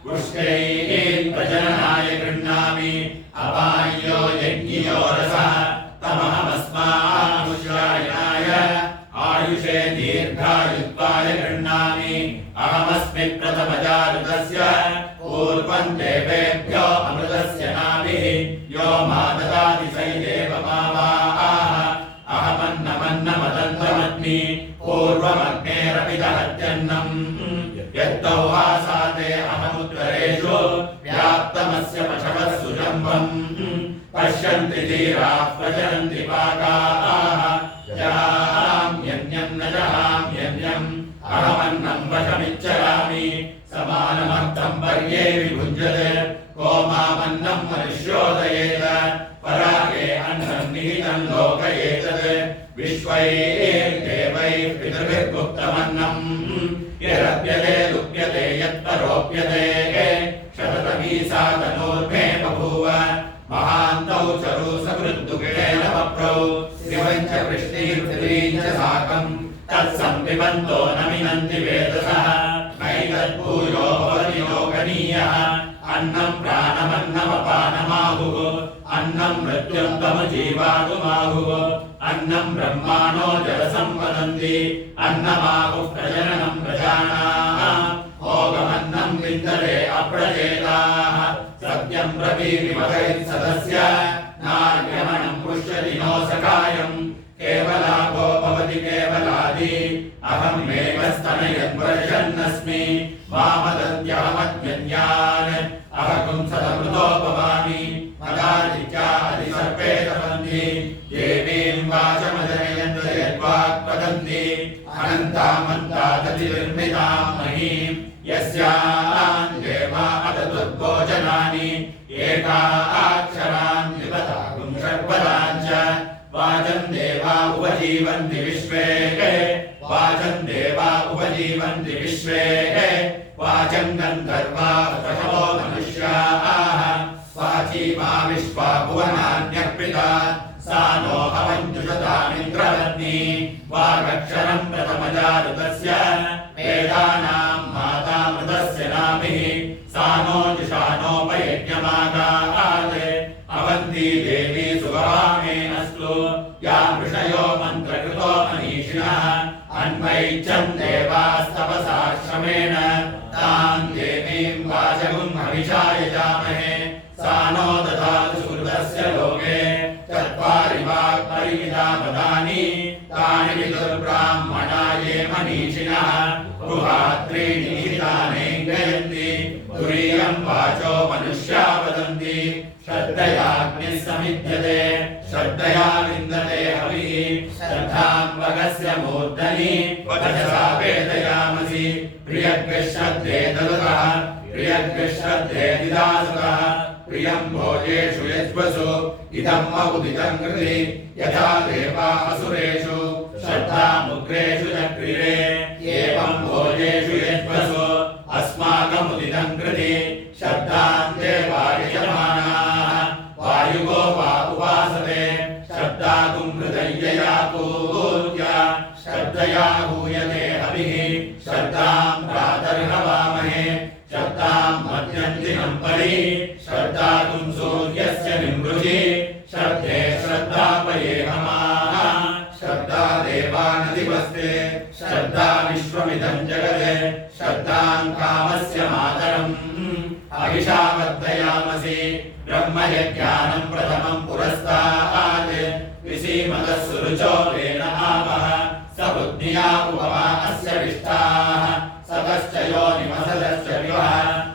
पुष्टैः प्रजननाय गृह्णामि अपायो यज्ञियो रसः तमहमस्मामुष्यायनाय आयुषे दीर्घायुत्वाय गृह्णामि अहमस्मि प्रथमजातस्य पूर्वं देवेभ्यो अमृतस्य नाभिः यो मा ददाति सैदेव मावाः अहमन्नमन्नमदन्तमग्नि पूर्वमग्नेरपिदहत्यन्नम् यत्तौ आसाते अहमुत्तरेषु व्याप्तमस्य पशवः सुजम्बम् पश्यन्ति धीराः प्रचरन्ति पाकाः जहाम्यन्यं न जहाम्यन्यम् अहमन्नं वशमिच्छरामि समानमर्थं पर्ये विभुञ्जते को मामन्नं मनुष्योदयेत परागे अन्नं निहितं लोकयेतत् विश्वैर्देवैः पितृभिर्गुप्तमन्नं यरप्यते लुप्यते यत्परोप्यते शततमीसातनोर्मे बभूव महान्तौ चरु सकृद्दुगिडेन वप्रौ शिवं च वृष्टिर्पृथ्वीं च साकं तत्संविबन्तो न मिनन्ति वेदसः नैतद्भूयो भवति लोकनीयः अन्नं प्राणमन्नमपानमाहुः अन्नं मृत्युं तमुजीवातुमाहुः अन्नं ब्रह्माणो जलसं वदन्ति अन्नमाहुः प्रजननं प्रजानाम् भोगमन्नं विन्दते अप्रचेताः सत्यं ब्रवीमि मगैः नार्यमणं पुष्यति नो सखायम् केवलाभो भवति केवलादि अहमेव स्तनयन्वर्षन्नस्मि मामदन्त्यहमद्यन्यान् अहकुं सदमृतोपवामि मदादित्या अधिसर्पे तपन्ति देवीं वाचमजनयन्ति यद्वाक्वदन्ति अनन्तामन्तादतिर्मितां महीं यस्यां देवा अदतुर्भोजनानि एकाक्षरान् विपदागुं षड्पदां च वाचं देवा उपजीवन्ति विश्वे वाचं देवा जीवन्ति विश्वे वाचं गन्धर्वा पशवो मनुष्याः वाची मा विश्वा भुवनान्यर्पिता सा नो हवञ्जुषतामिन्द्रवत्नी वागक्षरम् प्रथमजातस्य वेदानां मातामृतस्य नाभिः सा नो जुषानोपयज्ञमागात् अवन्ती देवी सुभवामेनस्तु या ऋषयो मन्त्रकृतो मनीषिणः अन्वैच्छन् देवास्तपसा श्रमेण तां देवीं वाचगुं हविषा यजामहे सा नो ददातु सुकृतस्य लोके चत्वारि वाक्परिमिता पदानि तानि विदुर्ब्राह्मणा ये मनीषिणः गृहात्रीणि निहितानि गयन्ति तुरीयं वाचो मनुष्या वदन्ति श्रद्धयाग्निः समिद्यते श्रद्धया विन्दते हविः श्रद्धां वगस्य मूर्धनि वचसा वेदयामसि प्रियग्श्रद्धे ददतः प्रियग्श्रद्धे दिदासुतः प्रियं भोजेषु यज्वसु इदम् अमुदितं कृति यथा देवा असुरेषु श्रद्धामुग्रेषु चक्रिरे एवं भोजेषु यज्वसु अस्माकमुदितं कृति श्रद्धां देवा यजमानाः वायुगो वा उपासते श्रद्धातुं हृदयया पूज्य श्रद्धया हूयते हविः श्रद्धां प्रातर्हवामहे श्रद्धां मध्यन्दिनं परि श्रद्धातुं सूर्यस्य निमृजि श्रद्धे श्रद्धापयेहमाः श्रद्धा देवानदिवस्ते श्रद्धा विश्वमिदं जगत् श्रद्धां कामस्य मातरम् अभिषा वर्धयामसि ब्रह्मयज्ञानं प्रथमं पुरस्तात् विसीमतः सुरुचो वेन आपः स बुद्ध्या उपमा अस्य विष्टाः सतश्च योनिमसदश्च विवः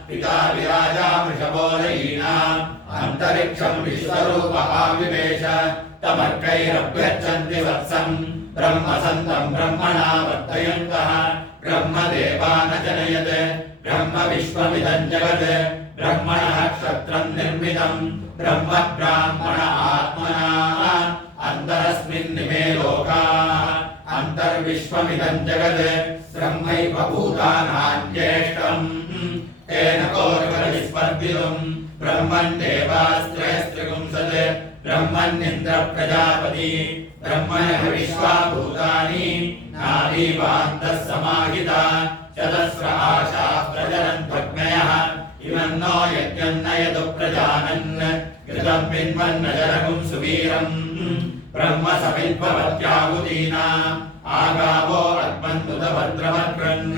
पिता विराजा वृषभोदयीनाम् अन्तरिक्षं विश्वरूप आविवेश तमर्कैरभ्यर्चन्ति वत्सम् ब्रह्मसन्तं ब्रह्मणा वर्धयन्तः ब्रह्मदेवा न जनयत् ब्रह्म विश्वमिदं जगत् ब्रह्मणः क्षत्रं निर्मितं ब्रह्म ब्राह्मण आत्मना अन्तरस्मिन्निमे लोकाः अन्तर्विश्वमिदं जगत् ब्रह्मैव भूतानान्येष्टम् तेन कोर्वरिस्पर्धितुं ब्रह्मन् देवास्त्रयस्त्रिपुंसत् ब्रह्मन्निन्द्र प्रजापति ब्रह्मणः विश्वा भूतानि नाभीवान्तः समाहिता चतस्र आशाः प्रजरन् भग्नयः इमन्नो यज्ञन्नयतु प्रजानन् कृतं पिन्वन्नजरगुं सुवीरम् ब्रह्म समिद्भवत्याहुतीनाम् आगावो अग्मन्मुदभद्रमग्रन्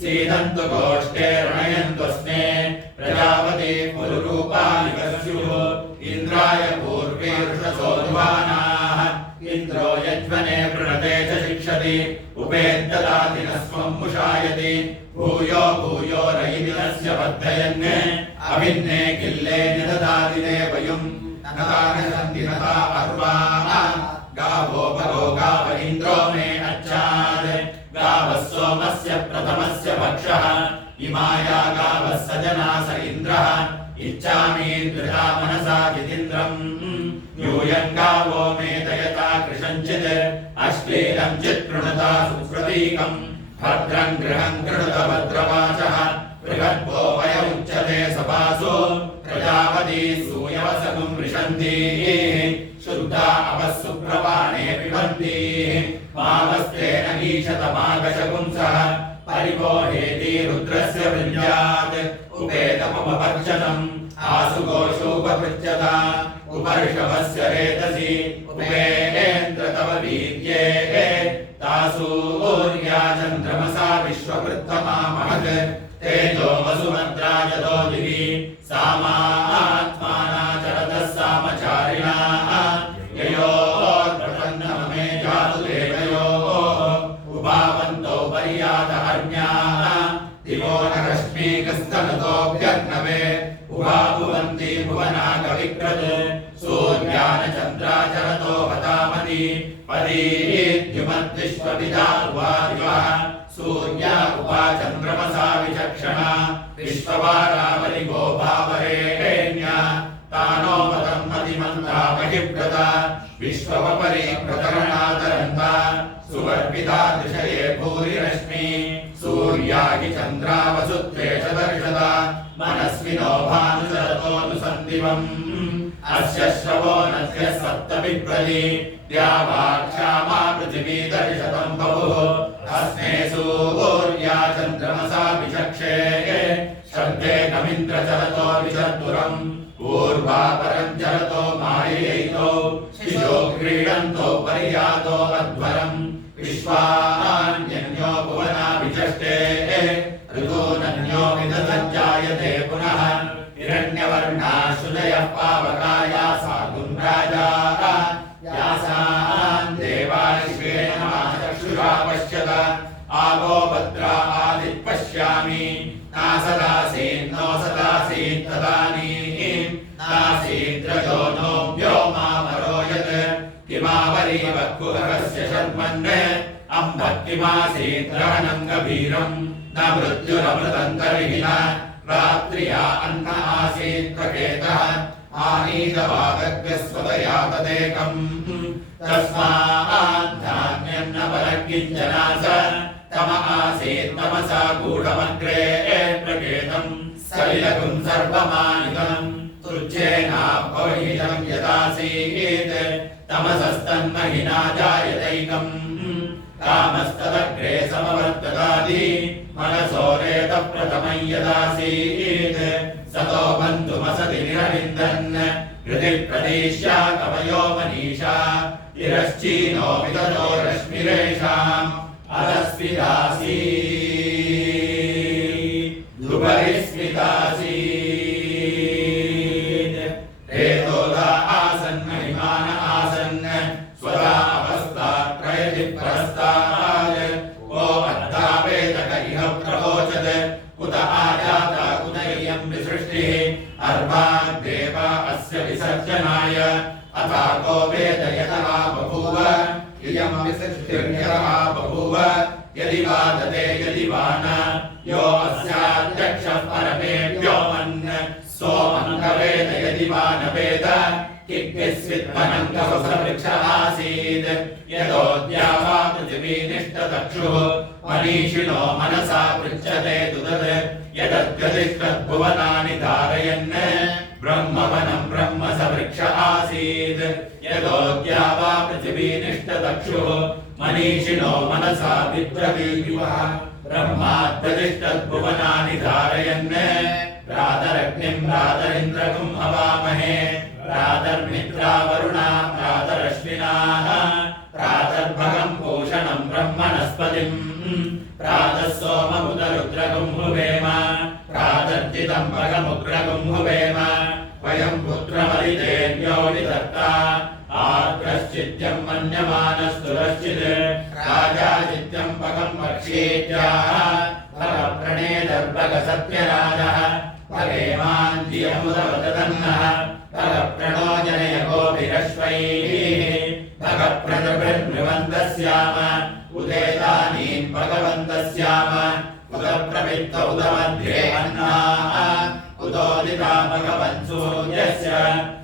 सीदन्तु गोष्ठे रणयन्तु स्मे प्रजापति पुरुरूपाणि स्युः इन्द्राय पूर्वीर्षसोऽध्वानाः इन्द्रो यज्वने प्रणते च शिक्षति उपेद्ददाति न स्वं मुषायति भूयो भूयो रयिदिनस्य वर्धयन् अभिन्ने किल्ले निददाति देवयुम् नतानसन्ति नता अर्वाः गावो भगो गाव इन्द्रो मे अच्छात् गावः सोमस्य प्रथमस्य भक्षः इमाया गावः सजना स इन्द्रः इच्छामीन्द्रिया मनसा जितीन्द्रम् यूयं गावो मे दयता कृशञ्चित् अश्लीलं चित्कृणुता सुप्रतीकम् भद्रं गृहं कृणुत भद्रवाचः बृहद्भो वय उच्यते सभासु प्रजापती सूयवसगुं वृषन्ति शुद्धा अवसुप्रवाणे पिबन्ति मावस्तेन ईशतमागशपुंसः परिपोहेति रुद्रस्य वृञ्जात् उपेतमुपपर्चतम् आसुघोषोपपृच्छत उपर्षभस्य रेतसि उपेन्द्र तव वीर्ये तासूर्या चन्द्रमसा विश्ववृत्तमा महत् तेजो वसुमद्राजतो दिवि सामात्माना चरतः सामचारिणाः ययोर्प्रसन्नममे जातु देवयोः उभावन्तो पर्यातहर्म्याः दिवो न रश्मीकस्तनतोऽभ्यर्णवे उभाभुवन्ति भुवनाकविक्रत् सूर्यानचन्द्राचरतो हतामति पदीद्युमद्विश्वपिता उवादिवः सूर्या उपाचन्द्रमसा विचक्षणा विश्ववारावलि गोभावरेण्या तानो मदं मतिमन्ता महिव्रता विश्ववपरि प्रतरणातरन्ता सुवर्पिता दृशये भूरिरश्मि हि चन्द्रावसुत्वे च दर्शत मनस्विनो भानुचरतोऽनुसन्दिवम् अस्य श्रवो नद्यः सप्तविप्रति द्यावाक्षामा पृथिवी दर्शतम् बहुः अस्मे सूर्या चन्द्रमसा विचक्षे शब्देकमिन्द्र चरतो विचतुरम् पूर्वापरम् चरतो माययैतो शिशो क्रीडन्तो पर्यातो अध्वरम् विश्वान्यन्यो भुवना विचष्टे ऋतोनन्यो विदधज्जायते पुनः हिरण्यवर्णा शुनयः पावकाया सा गुन्द्राजा यासान् देवाश्वेन चक्षुषा पश्यत आवो भद्रा आदिपश्यामि नासदासीन्नो सदासीत् तदानीम् नासीद्रजो नो व्योमामरो यत् किमावरीव कुहकस्य शर्मन् अम्बक्किमासीद्रहणम् गभीरम् न मृत्युरमृतन्तर्हि न रात्र्या अन्न आसीत् प्रकेतः आनीतवागग्रस्वतया तदेकम् तस्मात् धान्यम् न परः किञ्चनास तम आसीत् तमसा गूढमग्रे प्रकेतम् सलिलकुम् सर्वमानितम् तुच्छेनापवहितम् यदासीत् तमसस्तन्महिना जायतैकम् कामस्तदग्रे समवर्ततादि मनसो रेतः प्रथमम् यदासीत् सतो बन्धुमसति निरविन्दन् हृदिप्रदेश्या कवयो मनीषा तिरश्चीनो विदतो रश्मिरेषाम् अधस्मितासि दुपरिस्मितासि रेतोदा आसन् महिमान आसन् स्वदा अवस्थात्रयति परस्तात् वो अद्धावेदक इह प्रवोचत् कुत आजाता कुत इयम् विसृष्टिः अर्वाग्देवा अस्य विसर्जनाय अथा को वेदयतः बभूव इयम् विसृष्टिर्यतः बभूव यदि वा दते यदि वा न यो अस्याध्यक्षः परमेभ्यो मन् सोऽङ्गवेद यदि वा न वेद किग्विस्विद्मनङ्गवसवृक्ष आसीत् यदोद्या वा पृथिवी निष्टचक्षुः मनीषिणो मनसा पृच्छते तुदत् यदद्गतिष्ठद्भुवनानि धारयन् ब्रह्मवनम् ब्रह्मसवृक्ष आसीत् यदोद्या वा पृथिवी निष्टचक्षुः मनीषिणो मनसा बिभ्रवीयुः ब्रह्माद्गतिष्ठद्भुवनानि धारयन् प्रातरग्निम् प्रातरिन्द्रकम् हवामहे प्रातर्मित्रा वरुणा प्रातरश्विनाः प्रातर्भगम् भूषणम् ब्रह्मणस्पतिम् प्रातः सोममुदरुद्रकम् हुवेम प्रातर्जितम् भगमुग्रकम् हुवेम वयम् पुत्रमरिदेव्यो निधत्ता आग्रश्चित्यम् मन्यमानस्तुरश्चित् राजाचित्यम् भगम् वक्ष्येत्याः भगप्रणेदर्भगसत्यराजः भगेमान्दियमुदवदन्नः भगप्रणो जनय गोभिरश्वैः भगप्रजभिर्नृवन्तस्याम उदेतानीम् भगवन्तस्याम उदप्रवित्त उदमध्ये अन्नाः उदोदिता भगवन् सूर्यस्य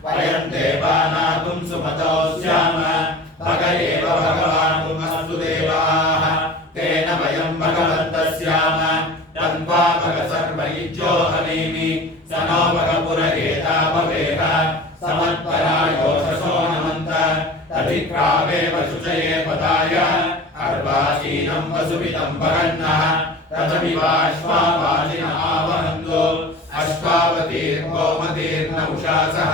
वयम् देवानागुम् सुमतो स्याम भग एव भगवानुमस्तु देवाः तेन वयम् भगवन्तस्याम तन्वा भग सर्वैज्यो हवीमि स नो भगपुर एता भवेह समत्परायोषसो नमन्त तदिक्रावेव शुचये पदाय अर्वाचीनम् वसुविदम् भगन्नः रथमिवाश्वावालिन आवहन्तो अश्वावतीर्गोमतीर्न उषासः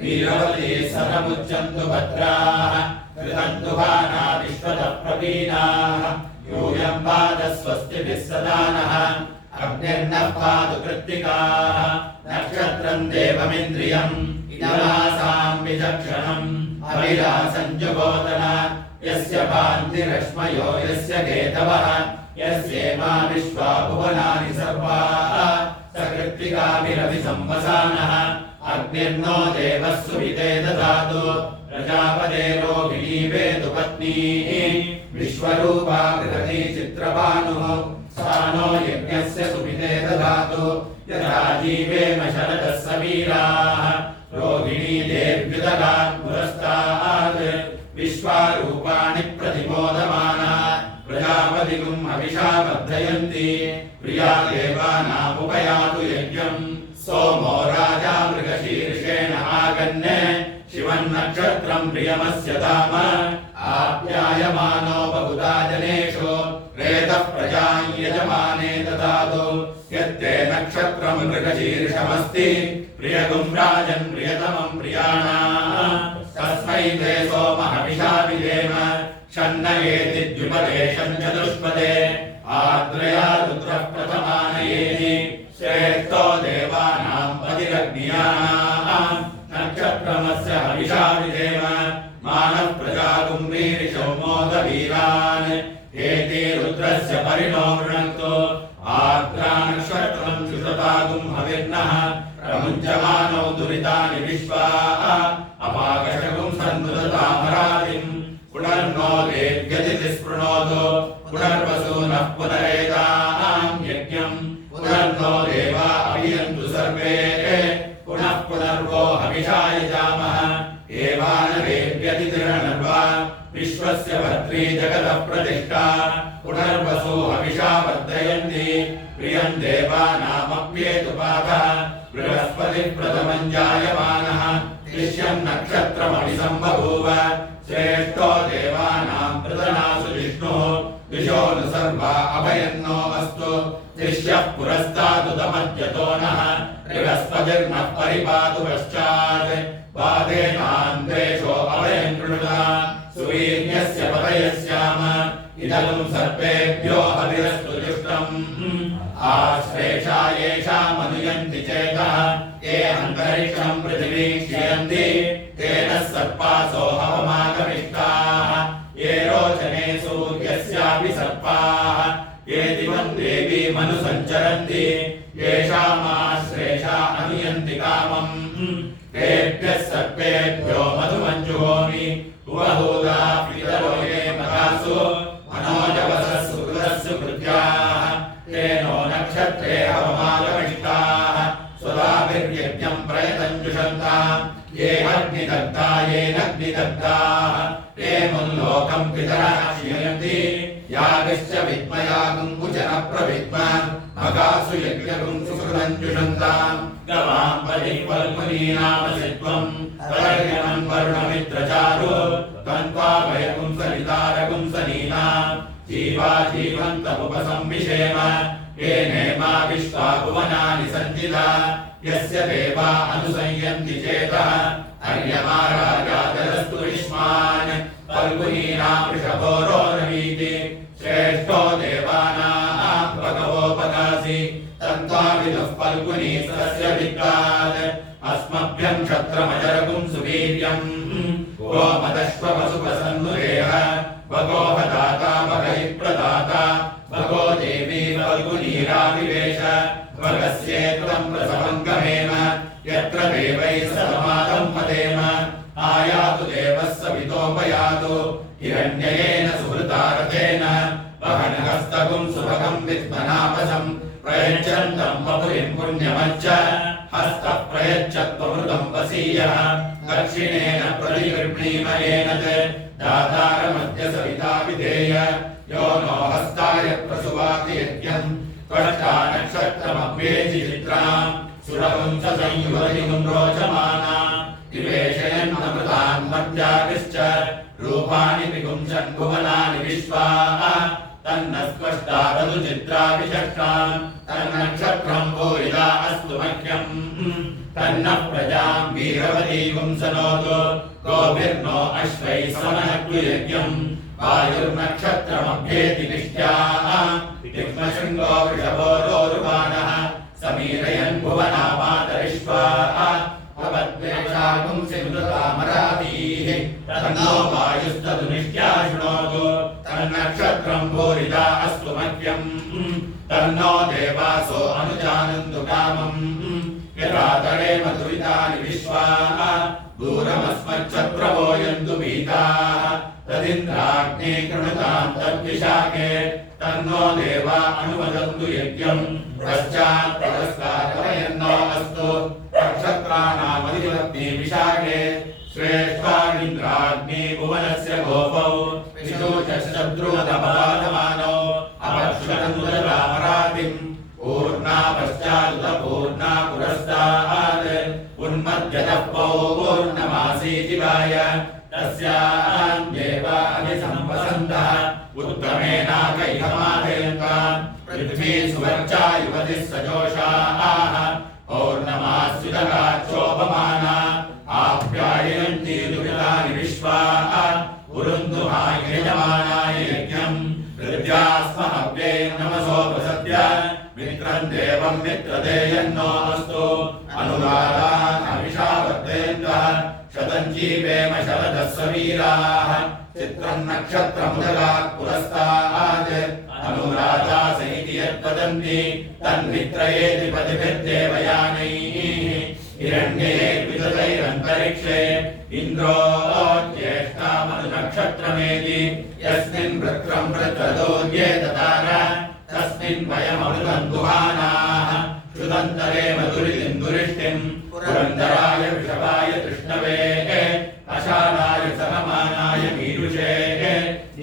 वीरवती सरमुच्यन्तु भद्राः कृतन्तु भाना विश्वतः प्रवीणाः यूयम् पादः स्वस्तिभिः सदा नः अग्निर्नः पातु कृत्तिकाः नक्षत्रम् देवमिन्द्रियम् इदमासाम् विचक्षणम् अविलासम् जुगोदन यस्य भान्तिरश्मयो यस्य केतवः यस्येमा विश्वा भुवनानि सर्वाः स कृत्तिकाभिरभिसंवसानः अग्निर्नो देवः सुविते ददातु प्रजापते रोहिणी वेदु पत्नीः विश्वरूपा बृहती चित्रभानुः सा नो यज्ञस्य सुविते ददातु यथा जीवेम शरदः सवीराः रोहिणी देव्युदगात् पुरस्तात् विश्वारूपाणि प्रतिमोदमाना प्रजापतिगुम् हविषा वर्धयन्ति प्रिया देवानामुपयातु यज्ञम् सोमो राजा मृगशीर्षेण आगन्ने शिवन्नक्षत्रम् प्रियमस्य धाम आप्यायमानो बहुधा जनेषु रेतः प्रजां यजमाने ददातु यत्ते नक्षत्रम् मृगशीर्षमस्ति प्रियगुं राजन् प्रियतमम् प्रियाणाम् तस्मै ते सोमहविषा विधेम शन्न एति द्विपदेशम् चतुष्पदे आद्रया रुद्रः प्रथमानयेति श्रेष्ठो देवानाम् पतिरग्नियानाम् नक्षत्रमस्य हविषा विधेम मानः प्रजागुं वीरिशौमोदवीरान् एति रुद्रस्य परिणो वृणक्तो आद्रा नक्षत्रम् सुषतागुं हविर्नः प्रमुञ्चमानौ दुरितानि विश्वा अपाकशगुं सन्नुदतामरादिम् पुनर्नो वेद्यदिति स्पृणोतु पुनर्वसूनः पुनरेताम् यज्ञम् पुनर्नो देवा अभियन्तु सर्वे पुनः पुनर्वो हविषा यजामः एवानवेद्यदितिरनर्वा विश्वस्य भर्त्री जगतः प्रतिष्ठा पुनर्वसु हविषा वर्धयन्ति प्रियम् देवानामप्येतुपातः बृहस्पतिः प्रथमम् जायमानः शिष्यम् नक्षत्रमभिसम्बभूव श्रेष्ठो देवानाम् प्रदनासु विष्णुः दिशो नु सर्वा अभयन्नो अस्तु शिष्यः पुरस्तादुतमद्यतो नः बृहस्पतिर्नः परिपातु पश्चात् बाधेनान्देशो अभयम् कृणुता सुवीर्यस्य पतयस्याम इदम् सर्पेभ्यो हविरस्तु जुष्टम् आश्लेषा येषामनुयन्ति चेतः ये अन्तरिक्षम् पृथिवीं क्षयन्ति तेन सर्पासो हवमागमिष्टाः ये रोचने सूर्यस्यापि सर्पाः ये दिवम् देवीमनुसञ्चरन्ति येषामाश्लेषा अनुयन्ति कामम् तेभ्यः सर्पेभ्यो मधुमञ्जुहोमि उवहूदा पितरो ये मदासु मनोजवसः सुकृतस्सु कृत्याः तेनो नक्षत्रे हवमागमिष्टाः स्वदाभिर्यज्ञम् प्रयतञ्जुषन्ताम् ये अग्निदग्धा येनग्निदग्धाः ते मुल्लोकम् पितरः क्षीयन्ति यागश्च विद्मयागुम् कुचन प्रविद्म मगासु यज्ञगुम् सुकृतञ्जुषन्ताम् गवाम् परिपल्मुनीनामसित्वम् तदर्यनम् वरुणमित्रचारु तन्त्वाभयगुम् सलितारगुम् सनीनाम् जीवा जीवन्तमुपसंविषेम येनेमा विश्वा भुवनानि सञ्चिता यस्य देवा अनुसंयन्ति चेतः अर्यमा राजादरस्तु विश्वान् फल्गुनीनाम् वृषभो रोरवीति श्रेष्ठो देवानाम् भगवोपकासि तन्त्वाविदुः फल्गुनी सस्य विद्वात् अस्मभ्यम् क्षत्रमजरगुम् सुवीर्यम् गोमदश्वपशुपसन्नुरेह भगोह दाता भगैः प्रदाता भगो देवी फल्गुनीराविवेश भगस्येत्वम् प्रसवम् गमेम यत्र देवैः सतमादम् मदेम आयातु देवः सवितोपयातु हिरण्ययेन सुहृता रथेन वहनहस्तगुम् सुभगम् विद्मनापसम् प्रयच्छन्तम् वपुरिम् पुण्यमच्च हस्तः प्रयच्छत्वमृतम् वसीयः दक्षिणेन प्रतिगृह्णीमयेन दातारमद्य सविता विधेय यो नो हस्ताय प्रसुवाति यज्ञम् त्वष्टा नक्षत्रमभ्येति चित्राम् सुरपुंस संयुवतिगुम् रोचमानाम् विवेशयन्नमृतान् मर्त्यागश्च रूपाणि विगुंसन् भुवनानि विश्वाः तन्न स्पष्टा तदु चित्राभिषष्टाम् तन्नक्षत्रम् भूरिदा अस्तु मह्यम् तन्नः प्रजाम् वीरवतीगुम् सनोतु गोभिर्नो अश्वैः समनक्तु यज्ञम् वायुर्नक्षत्रमभ्येति निष्ट्याः दिग्मशृङ्गो वृषभो रोरुमानः समीरयन् भुवनामातरिष्वाः भवद्वेषागुम् सिन्धुतामरातीः तन्नो वायुस्तदु निष्ट्या शृणोतु तन्नक्षत्रम् भूरिदा अस्तु मह्यम् तन्नो देवासो अनुजानन्तु कामम् यथा तडे मधुरितानि विश्वाः दूरमस्मच्छत्रवो यन्तु भीताः तदिन्द्राग्ने कृणुताम् तद्विशाखे तन्नो देवा अनुमदन्तु यज्ञम् पश्चात् पुरस्कारवयन्नो अस्तु नक्षत्राणामधिपत्नी विशाखे श्रेष्ठानिन्द्राग्ने भुवनस्य गोपौ विशोचश्चद्रुमदपदाधमानौ इहमादयन्ताम् पृथ्वी सुवर्चा युवतिः सजोषाः पौर्णमास्युतगाच्चोपमाना आप्यायन्ति दुरितानि विश्वाः पुरुन्दुहाय यजमानाय यज्ञम् पृथ्व्यास्महव्ये नमसोपसत्य मित्रम् देवम् मित्रदेयन्नो अस्तु अनुराधान् अविशावर्तेन्द्रः शतम् जीवेम शरदः सवीराः चित्रम् नक्षत्रमुदगात् पुरस्तात् अनुराधा सैति यद्वदन्ति तन्मित्रयेति पतिभिर्देवयानैः हिरण्यैर्विदतैरन्तरिक्षे इन्द्रो ज्येष्ठामनुनक्षत्रमेति यस्मिन् वृत्रम् वृत्रदोर्ये ददार तस्मिन् वयममृतम् दुहानाः श्रुतन्तरे मधुरितिम् दुरिष्टिम् पुरन्दराय वृषभाय कृष्णवे अशालाय सहमानाय मीरुषे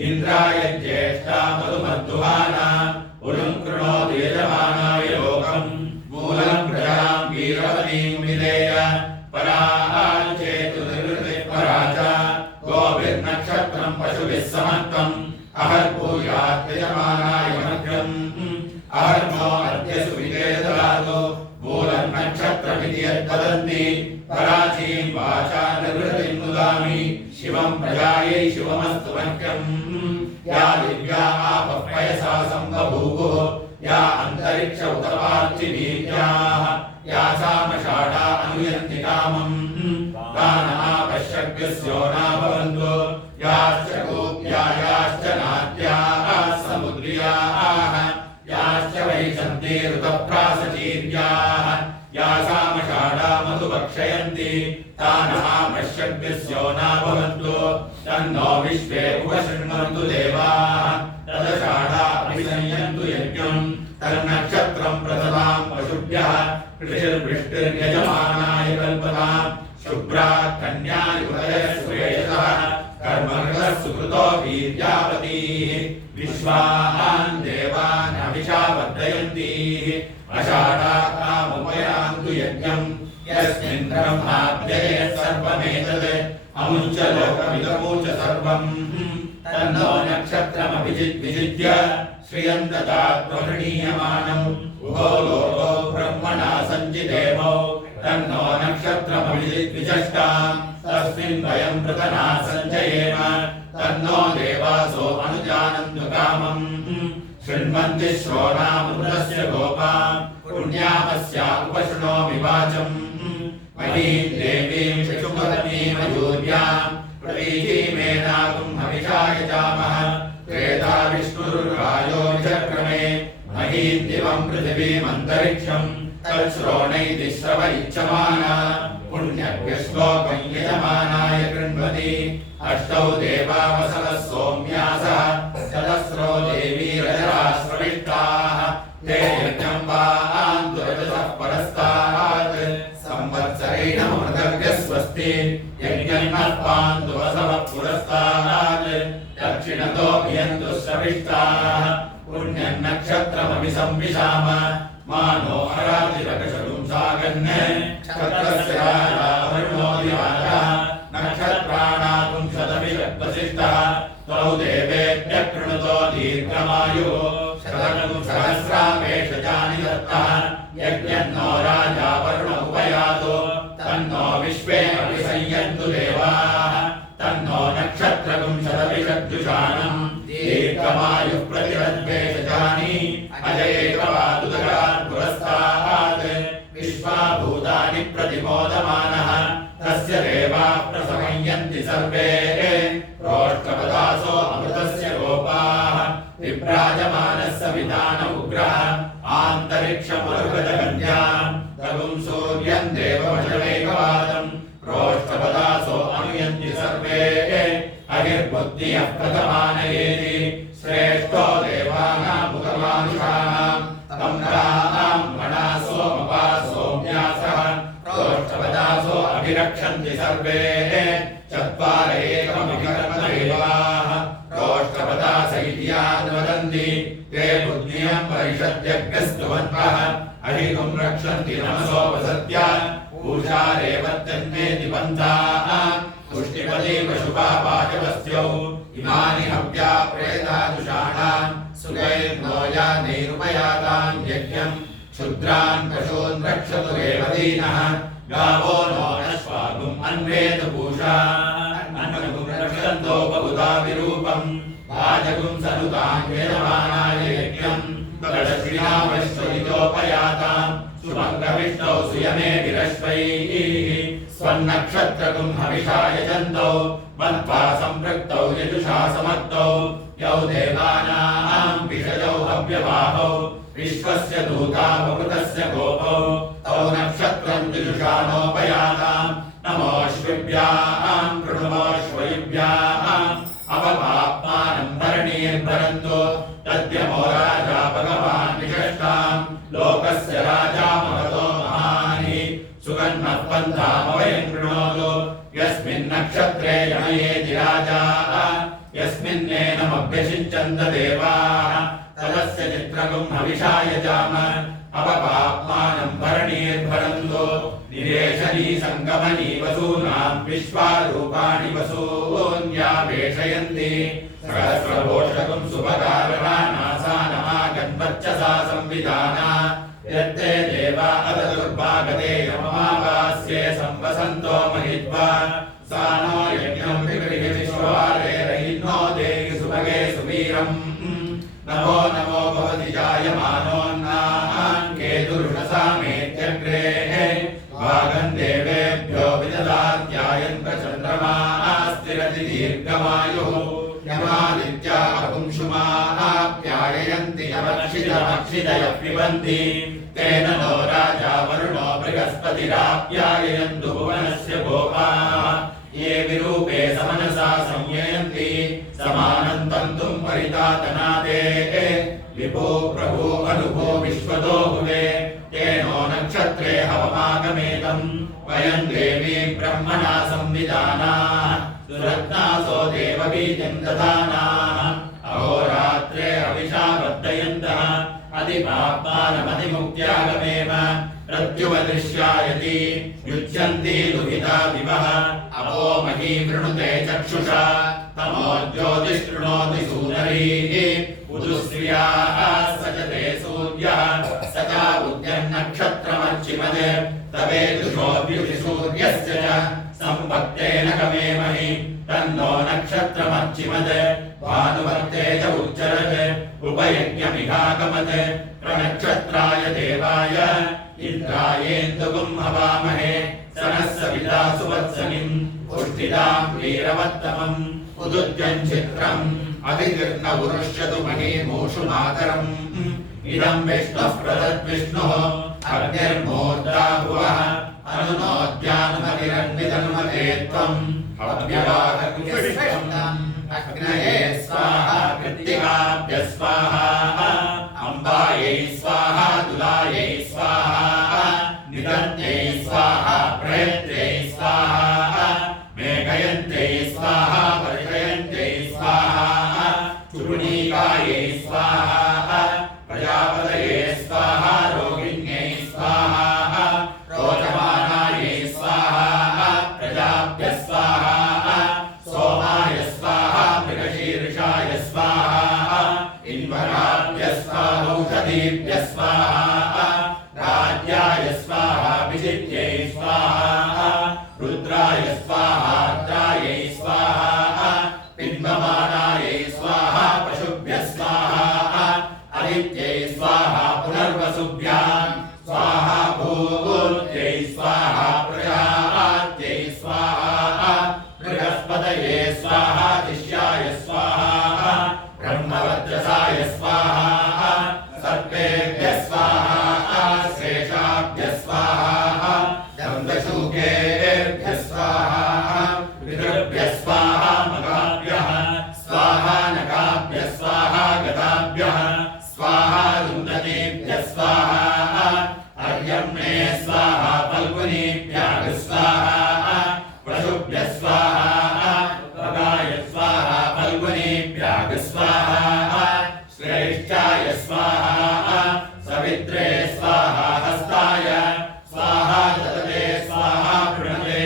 इन्द्राय ज्येष्ठा मधुमद्दुहाना उरुम् कृणोतु यजमानाय लोकम् मूलम् प्रजाम् वीरवतीम् विधेय पराः चेतु निर्वृतिः परा च गोभिर्नक्षत्रम् पशुभिः समत्वम् अहर्भूयात् यजमानाय मध्यम् अहर्मो अद्य सुविधे ददातु मूलम् नक्षत्रमिति यद्वदन्ति पराचीम् वाचा निर्वृतिम् नुदामि शिवम् प्रजायै शिवमस्तु मह्यम् या दिव्या आपः पयसा सम्बभूवुः या अन्तरिक्ष उतपार्चिवीर्याः या सामषाढा अनुयन्ति कामम् तान् आपश्यग्यस्यो नाभवन्तु याश्च गोप्या याश्च नाद्याः समुद्र्याः याश्च वैशन्ति ऋतप्रासचीर्याः या सामषाढा मधुभक्षयन्ति तान् आपश्यग्यस्यो नाभवन्तु तन्नो विश्वे उपशृण्वन्तु देवाः तदषाढा अभिसंयन्तु यज्ञम् तन्नक्षत्रम् प्रददाम् पशुभ्यः कृषिर्वृष्टिर्यजमानाय कल्पताम् शुभ्रात् कन्यायुवतयः श्रेयसः कर्मकृतः सुकृतो वीर्यावतीः विश्वान् देवान् अभिषा वर्धयन्तीः अषाढा कामुपयान्तु यज्ञम् यस्मिन् ब्रह्माभ्ययः सर्वमेतत् अमुञ्च लोकमिदमुच सर्वम् तन्नो नक्षत्रमभिजिद्विजित्य श्रियम् ददात् गृह्णीयमानम् उभो लोको ब्रह्मणा सञ्चिदेमो तन्नो नक्षत्रमभिजिद्विजष्टाम् तस्मिन् वयम् पृतना सञ्जयेम तन्नो देवासो अनुजानन्तु कामम् शृण्वन्ति श्रोणामृतस्य गोपाम् पुण्यामस्या उपशृणोमि वाचम् महीम् देवीम् शिशुपत्नीम् अयूर्याम् प्रतीचीमेनागुम् हविषा यजामः त्रेधा विष्णुरुर्वायो विचक्रमे महीम् दिवम् पृथिवीमन्तरिक्षम् तच्छ्रोणैति श्रव इच्छमाना पुण्यभ्यश्लोकम् यजमानाय कृण्वति अष्टौ देवावसवः सोम्यासः चतस्रो देवी रजराश्रविष्टाः ते यज्ञम् वान्तु रजसः परस्तात् संवत्सरेणमृतव्यः स्वस्ति यज्ञम् नः पान्तु वसवः पुरस्तात् दक्षिणतोऽभियन्तु श्रविष्टाः पुण्यम् नक्षत्रमपि संविशाम मानो अरातिरकशतुं सागन् क्षत्रस्य राजा वरुणोऽधिराजः नक्षत्राणातुं शतमिषद्वसिष्ठः तौ देवेभ्यः कृणुतो दीर्घमायुः शतकं सहस्रामेषजानि दत्तः यज्ञन्नो राजा वरुण उपयातु तन्नो विश्वे अभिसंयन्तु देवाः तन्नो नक्षत्रकं शतमिषद्जुषाणम् दीर्घमायुः प्रतिरद्वेषजानि अजयैकवादुदगात् पुरस्तात् विश्वाभूतानि प्रतिमोदमानः तस्य देवाः प्रसंयन्ति सर्वे प्रोष्ठपदासो अमृतस्य गोपाः विभ्राजमानः सवितान उग्रः आन्तरिक्षमरुगजगन्याम् तगुं सूर्यम् देवमजलैकवादम् प्रोष्ठपदासो अनुयन्ति सर्वे अहिर्बुद्धियः प्रथमानयेति श्रेष्ठो देवानामुखमानुषाणाम् तम्राणाम् गणासोमपासोम्यासः प्रोष्ठपदासो अभिरक्षन्ति सर्वे चत्वार एकमभिकर्मदेवाः प्रोष्ठपदास इति यान् वदन्ति ते बुद्धियम् परिषद्यग्रस्तुवन्तः अहिगुम् रक्षन्ति नमसोपसत्य पूषा रेवत्यन्नेति पन्थाः पुष्टिपदी पशुपा वाचवस्यौ इमानि हव्या प्रेतादुषाणाम् सुगैर्नो यानैरुपयाताम् यज्ञम् क्षुद्रान् पशून् रक्षतु रेवतीनः गावो नो अश्वागुम् अन्वेत पूषा अन्नगुम् रक्षन्तो बहुधा विरूपम् वाजगुम् सनुताम् वेदमानाय यज्ञम् षडश्रियामश्वरितोपयाताम् सुमङ्गविष्णौ सुयमे विरश्वैः स्वन्नक्षत्रगुम् हविषा यजन्तौ मत्वा सम्पृक्तौ यजुषा समर्थौ यौ देवानाम् विषयौ हव्यवाहौ विश्वस्य दूता बहुतस्य गोपौ तौ नक्षत्रम् जुषानोपयाताम् नमोऽश्विभ्याम् कृणुमोऽश्वयुभ्याम् अपपाप्मानम् भरणीर्भरन्तु तद्यमो राजा भगवान् विशष्टाम् लोकस्य राजा महतो महानि सुगन्मः पन्थामवयम् कृणोतु यस्मिन्नक्षत्रे यमयेति राजा यस्मिन्नेनमभ्यषिञ्चन्त देवाः तदस्य चित्रगुम् हविषा यजाम अपपाप्मानम् भरणीर्भरन्तु निरेशनी सङ्गमनी वसूनाम् विश्वारूपाणि वसून्यावेशयन्ति सहस्रघोषगुम् सुभगारणानासानमागन्वच्चसा संविधाना यत्ते देवा अददुर्भागते यममावास्ये संवसन्तो महित्वा सा नो यज्ञम् विगृह्य विश्ववारे रहिन्नो देहि सुभगे सुवीरम् नमो नमो भवति जायमानोन्नाम् केतुर्षसामेत्यग्रे भागम् देवेभ्यो विददात्यायन् प्रचन्द्रमास्तिरति दीर्घमायुः यमादित्या पुंशुमाप्याययन्ति यमक्षितमक्षितयः पिबन्ति तेन नो राजा वरुणो बृहस्पतिराप्याययन्तु भुवनस्य गोपाः ये विरूपे समनसा संययन्ति समानम् तन्तुम् परितातनादे विभो प्रभो अनुभो विश्वतो हुवे तेनो नक्षत्रे हवमागमेतम् वयम् देवीम् ब्रह्मणा संविधाना सुरत्नासो देवबीजम् दधानाः अहोरात्रे हविषा वर्धयन्तः अधिपाप्मानमधिमुक्त्यागमेव प्रत्युपदृश्यायति युज्यन्ति दुहिता दिवः अपो मही वृणुते चक्षुषा तमो ज्योतिष्कृणोति सूनरीः उदुश्रियाः सजते सूर्यः स च उद्यन्नक्षत्रमर्चिमदे तवेदुषोऽभ्युषसूर्यस्य च सम्पत्तेन गमेमहि तन्नो नक्षत्रमर्चिमद भानुमत्ते च उच्चरत् उपयज्ञमिहागमत् प्रनक्षत्राय देवाय इन्द्रायेन्दुगुम् हवामहे सनः सविता सुवत्सनिम् पुष्टिदाम् वीरवत्तमम् उदुद्यम् चित्रम् अभिगृह्ण उरुष्यतु महीमूषु मातरम् इदम् विष्णुः प्रदद्विष्णुः अग्निर्मूर्धा भुवः अनुनोद्यानुमतिरन्वितनुमते त्वम् हव्यवाहकुष्ठम् अग्नये स्वाहा कृत्तिकाभ्य स्वाहा अम्बायै स्वाहा तुलायै स्वाहा निदन्त्यै स्वाहा प्रयत्यै स्वाहा मेघयन्त्यै स्वाहा वर्षयन्त्यै स्वाहा चूर्णीकायै स्वाहा प्रजापतये स्वाहा रोहिण्यै स्वाहा रोचमानायै स्वाहा प्रजाभ्य स्वाहा सोमाय स्वाहा मृगशीर्षाय स्वाहा इन्वराभ्य स्वाहौषधीभ्य स्वाहा राज्याय स्वाहा विजित्यै स्वाहा रुद्राय स्वाहा त्रायै स्वाहा पिन्वमानायै स्वाहा पशुभ्यः स्वाहा आदित्यै स्वाहा पुनर्वसुभ्याम् स्वाहा भूत्यै स्वाहा प्रजात्यै स्वाहा बृहस्पतये स्वाहा दिश्याय स्वाहा ब्रह्मवर्चसाय स्वाहा सर्वेभ्यः स्वाहा शेषाभ्यः स्वाहा दन्तशूकेभ्यः स्वाहा पितृभ्यः स्वाहा मगाभ्यः स्वाहा नगाभ्यः स्वाहा गदाभ्यः स्वाहा दुन्दनेभ्यः स्वाहा अर्यम्णे स्वाहा फल्गुनीभ्यः स्वाहा पशुभ्यः स्वाहा भगाय स्वाहा फल्गुनीभ्यः स्वाहा श्रेष्ठाय स्वाहा सवित्रे स्वाहा हस्ताय स्वाहा ददते स्वाहा प्रणते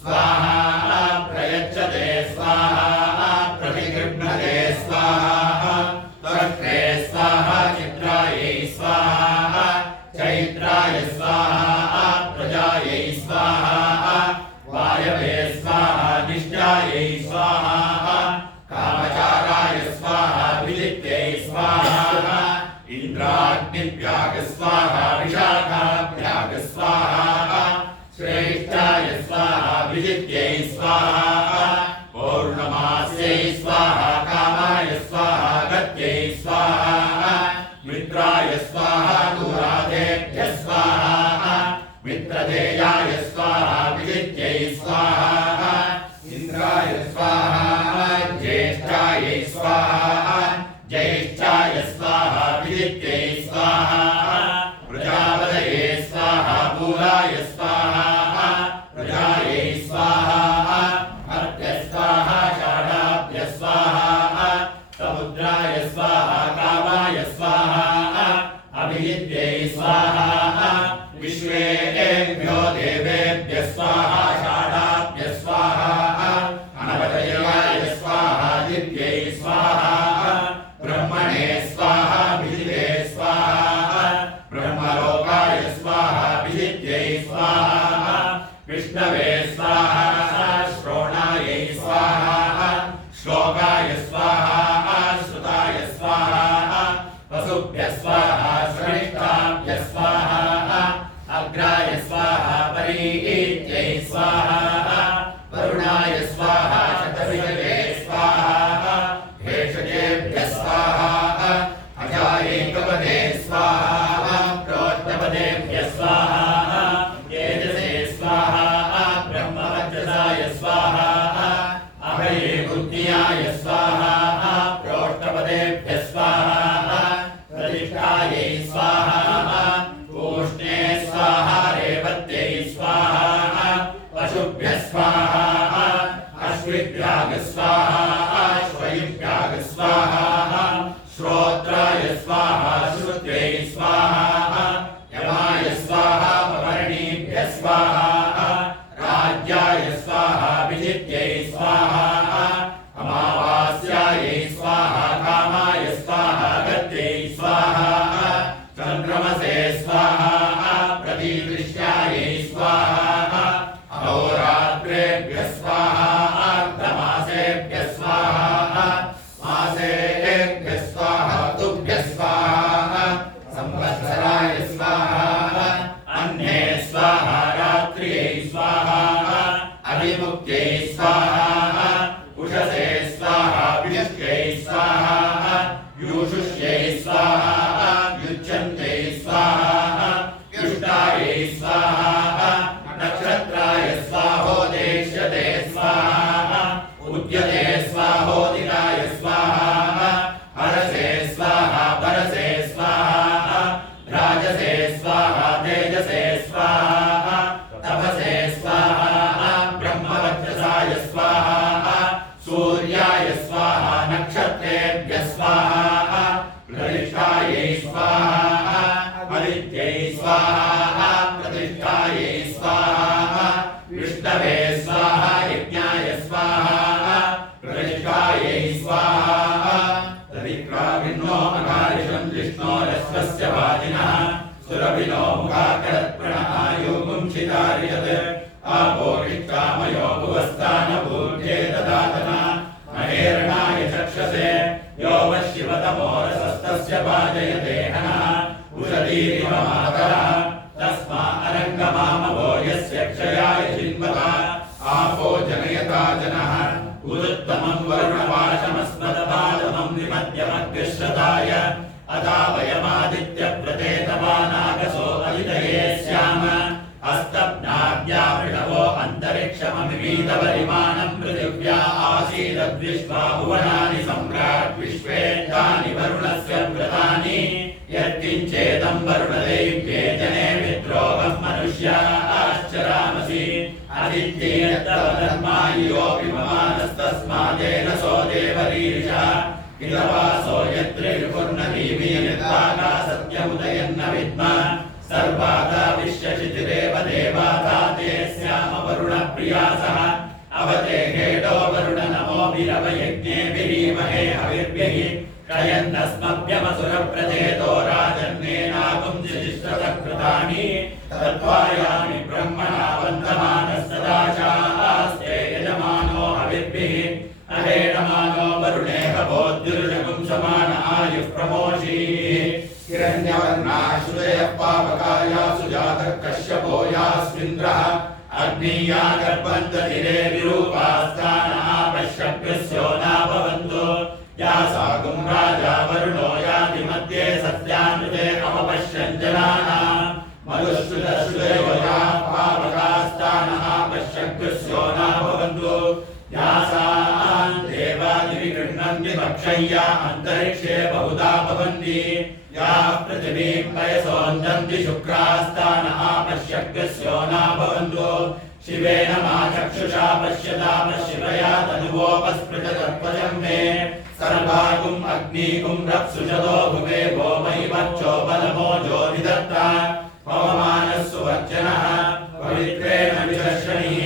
स्वाहा प्रयच्छते स्वाहा प्रतिगृह्णते स्वाहा त्वष्ट्रे समुद्राय स्वाहा कामाय स्वाहा अभिजित्यै स्वाहा विश्वेभ्यो देवेभ्यः स्वाहा षाडाभ्यः स्वाहा अनवदयाय स्वाहा दिव्यै स्वाहा ब्रह्मणे स्वाहा विजिते स्वाहा ब्रह्मलोकाय स्वाहा विजित्यै स्वाहा विष्णवे स्वाहा श्रोणायै स्वाहा श्लोकाय स्वाहा श्रुताय स्वाहा वसुभ्यः स्वाहा श्रेष्ठाभ्यः स्वाहा अग्राय स्वाहा परीत्यै स्वाहा वरुणाय स्वाहा शतभिषजे स्वाहा भेषजेभ्यः स्वाहा अजायैकपदे स्वाहा प्रोक्तपदेभ्यः स्वाहा तेजसे स्वाहा ब्रह्मवज्रसाय स्वाहा अभये बुद्ध्याय स्वाहा प्रोक्तपदेभ्यः स्वाहा प्रतिष्ठायै स्वाहा पूष्णे स्वाहा रेवत्यै स्वाहा पशुभ्यः स्वाहा अश्विभ्याग स्वाहा श्वयुभ्याग स्वाहा श्रोत्राय स्वाहा श्रुत्यै स्वाहा यमाय स्वाहा पवर्णीभ्यः स्वाहा राज्याय स्वाहा विजित्यै स्वाहा अमावास्यायै स्वाहा कामाय स्वाहा गत्यै स्वाहा चन्द्रमसे स्वाहा प्रतिदृश्यायै स्वाहा अहोरात्रेभ्यः स्वाहा अर्धमासेभ्यः स्वाहा मासेभ्यः स्वाहा तुभ्यः स्वाहा संवत्सराय स्वाहा अन्ये स्वाहा रात्र्यै स्वाहा अभिमुक्त्यै स्वाहा उषसे स्वाहा विष्यै स्वाहा यूषुष्यै स्वाहा युज्यन्ते स्वाहा युष्टायै स्वाहा नक्षत्राय स्वाहोदेश्यते स्वाहा उद्यते स्वाहोदिताय स्वाहा हरसे स्वाहा परसे स्वाहा राजसे स्वाहा तेजसे स्वाहा तपसे स्वाहा ब्रह्मवज्रसाय स्वाहा सूर्याय स्वाहा नक्षत्रेभ्यः स्वाहा प्रतिष्ठायै स्वाहा आदित्यै स्वाहा प्रतिष्ठायै स्वाहा विष्णवे स्वाहा यज्ञाय स्वाहा प्रतिष्ठायै स्वाहा तदिक्राविन्नो अकारिषं जिष्णोरश्वस्य वाजिनः सुरभिनो मुखाकरत्प्रणआयुगुंशितार्यत् आपोषिकामयो भुवस्थानभूत्ये ददातना महेरणाय चक्षसे यो वः शिवतमोरसस्तस्य वाजयते हनः उषतीरिव मातरः तस्मा अरङ्गमामवो यस्य क्षयाय चिन्वता आपो जनयता जनः उदुत्तमं वरुणपाशमस्मदपादमं निमध्यमग्रश्रताय अतावयमादित्यप्रतेतवानागसो अदितये स्याम अस्तब्नाद्यावृषवो अन्तरिक्षममिमीतपरिमाणं पृथिव्या आसीदद्विश्वा भुवनानि सम्राट् विश्वेत्तानि वरुणस्य व्रतानि यत्किञ्चेदं वरुणदैव्ये जने विद्रोहं मनुष्याश्चरामसि आदित्येन धर्मायोऽपि ममानस्तस्मादेन सो देवरीर्षा इदवासो यत्रिर्पुर्णदीमियनिर्वाका सत्यमुदयन्न विद्म सर्वादा विश्वशितिरेव देवाता ते स्याम वरुणप्रियासः अवते हेडो वरुण नमोभिरवयज्ञेभिरीमहे हविर्भिः क्षयन्नस्मभ्यमसुरप्रचेतो राजन्नेनागुंसिष्टतकृतानि तत्त्वायामि ब्रह्मणा वन्दमानस्तदाशास्ते यजमानो हविर्भिः अहेडमानो वरुणेह बोद्युर्षगुं समान आयुः प्रमोषीः हिरण्यवर्णाश्रुतयः पावकाया सुजातः कश्यपो यास्मिन्द्रः अग्नीया गर्भन्ततिरे विरूपास्तानः पश्यभ्यस्यो नाभवन्तु या सागुं राजा वरुणो याति मध्ये सत्यामृते अवपश्यञ्जनानाम् मधुश्रुतश्रुतयो याः पावकास्तानः पश्यभ्यस्यो नाभवन्तु यासां देवादिविगृह्णन्ति भक्षय्या अन्तरिक्षे बहुधा भवन्ति याः पृथिवीं पयसोन्दन्ति शुक्रास्तानः पश्यभ्यस्यो नाभवन्तु शिवेन मा चक्षुषा पश्यताम शिवया तनुवोपस्पृशतत्पजं मे सर्वागुम् अग्निगुम् रप्सुषदो भुवे भोमैवच्चो बलमोजो विदत्ता पवमानः सुवर्चनः पवित्रेण विदर्शनिः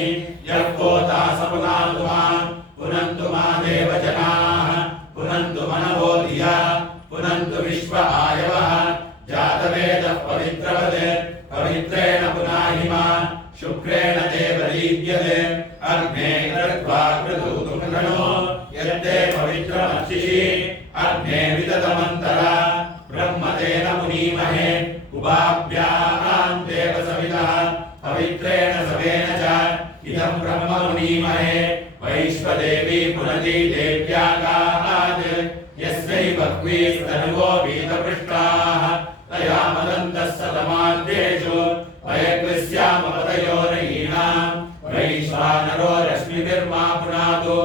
यः कोता सपुनातु मां पुनन्तु मा देवजनाः पुनन्तु मनवो धिया पुनन्तु विश्व आयवः जातवेदः पवित्रवत् पवित्रेण पुनाहि मा शुक्रेण देवदीप्यते अग्ने कृत्वा क्रतुतुमृणो यत्ते पवित्रमर्चिषि अग्ने विदतमन्तरा ब्रह्मतेन मुनीमहे उभाभ्याम् देवसवितः पवित्रेण सवेन च इदम् ब्रह्म मुनीमहे वैश्वदेवी पुनती देव्यागात् यस्यै बह्वीस्तनुवो वीतपृष्टाः तया मदन्तः सतमाद्येषु वयकृस्यामपतयोरयीणाम् वैश्वानरो रश्मिभिर्मा पुनातु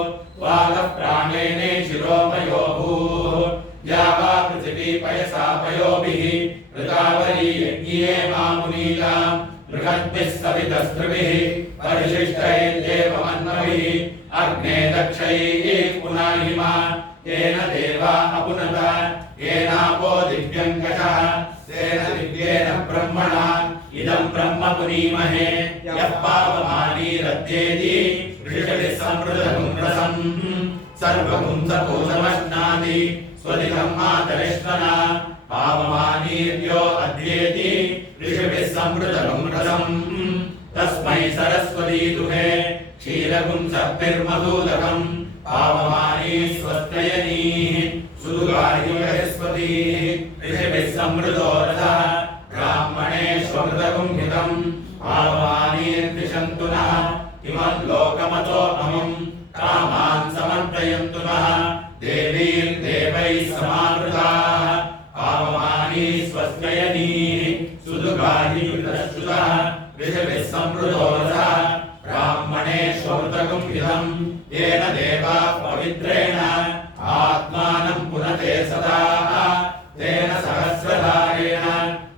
वागः प्राणेने शिरोमयो भूः या वा पृथिवी पयसा पयोभिः ऋतावरी यज्ञे मामुनीताम् बृहद्भिः सवितस्त्रिभिः परिशिष्टैर्देवमन्मभिः अग्ने दक्षैः पुनाहि मा येन देवा अपुनत येनापो दिव्यङ्कषः तेन दिव्येन ब्रह्मणा इदम् ब्रह्म पुनीमहे यः पावमानीरद्येति ऋषभिः संवृतगुं रसम् सर्वगुं सपूतमश्नाति स्वदिकम् मातरिष्वना पावमानीर्यो अद्येति ऋषभिः संवृतगुं रसम् तस्मै सरस्वती दुहे क्षीरगुं सर्पिर्मधूदकम् पावमानी स्वस्तयनीः सुदुगार्यो बृहस्पतिः ऋषभिः संवृतो रथः ब्राह्मणेष्वमृतगुं हितम् पावमानीर्दिशन्तु नः इमम् लोकमतो अमुम् कामान् समर्पयन्तु नः देवीर्देवैः समावृताः पावमानी स्वस्तयनीः सुदुगार्युतः ऋषभिः संवृतो रथः ब्राह्मणेष्वमृतगुं हितम् येन देवा पवित्रेण आत्मानं पुनते सदा तेन सहस्रधारेण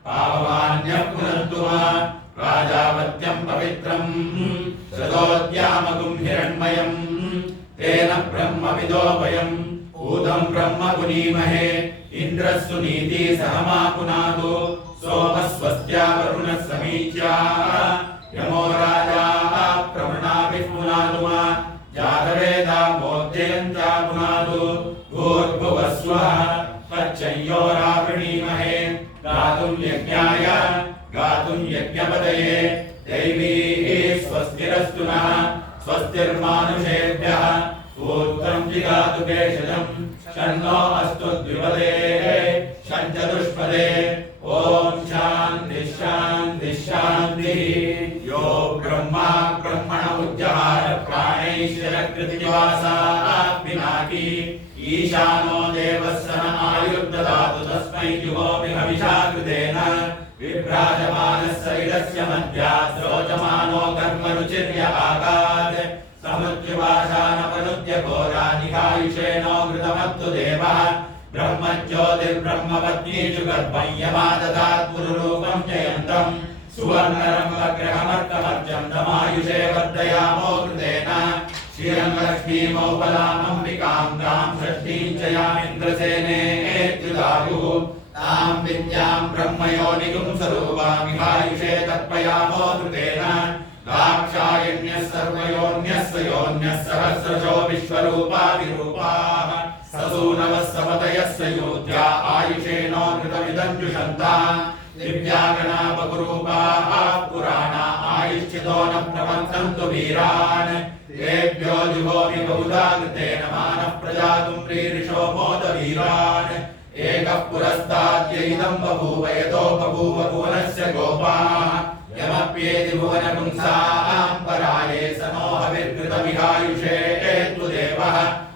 पावमान्यः पुनन्तु मा प्राजापत्यम् पवित्रम् शतोद्यामगुं हिरण्मयम् तेन ब्रह्मविदो वयम् ऊतं ब्रह्म पुनीमहे इन्द्रः सुनीति सहमा पुनातु सोमः स्वस्त्या वरुणः समीच्या यमो राजा प्रवृणाभिः पुनातु मा जातवेदा मोद्ययन्ता पुनातु भूर्भुवस्वः तच्चयोरावृणीमहे गातुं यज्ञाय गातुं यज्ञपतये दैवीः स्वस्तिरस्तु नः स्वस्तिर्मानुषेभ्यः ऊर्ध्वं जिगातु भेषजम् शन्नो अस्तु द्विपदे शञ्चतुष्पदे ॐ शान्तिः शान्तिः शान्तिः यो ब्रह्मा ब्रह्मण उज्जहार प्राणैश्वरकृतिवासात् पिनाकी ईशानो देवः सन आयुर्ददातु तस्मै जुहोमि हविषा कृतेन विभ्राजमानस्य इदस्य मध्यात् रोचमानो कर्मरुचिर्य आगात् समुद्यवाशानपनुद्य घोरानिहायुषेणो घृतमत्तु देवः ब्रह्मज्योतिर्ब्रह्मपत्नीषु गर्भं यमाददात् पुरुरूपं जयन्तम् सुवर्णरम्भग्रहमर्कमर्जं तमायुषे वर्धयामो कृतेन श्रियङ्लक्ष्मीमौपलामम्बिकां तां षष्ठीं च यामिन्द्रसेनेत्युदायुः तां विद्यां ब्रह्मयोनिगुं स्वरूपामिहायुषे तर्पयामो कृतेन दाक्षायण्यः सर्वयोन्यस्य योन्यः सहस्रशो विश्वरूपा विरूपाः ससूनवः सपतयस्य योध्या आयुषेणो घृतमिदं जुषन्ता दिव्यागणा बहुरूपाः पुराणा आयुष्यतो न प्रवन्तन्तु वीरान् तेभ्यो जुहोमि बहुधा कृतेन मानः प्रजातुं प्रीरिषो मोदवीरान् एकः पुरस्ताद्य इदं बभूव यतो बभूव भुवनस्य गोपाः यमप्येति भुवनपुंसां पराये समोहविर्कृतमिहायुषे तु देवः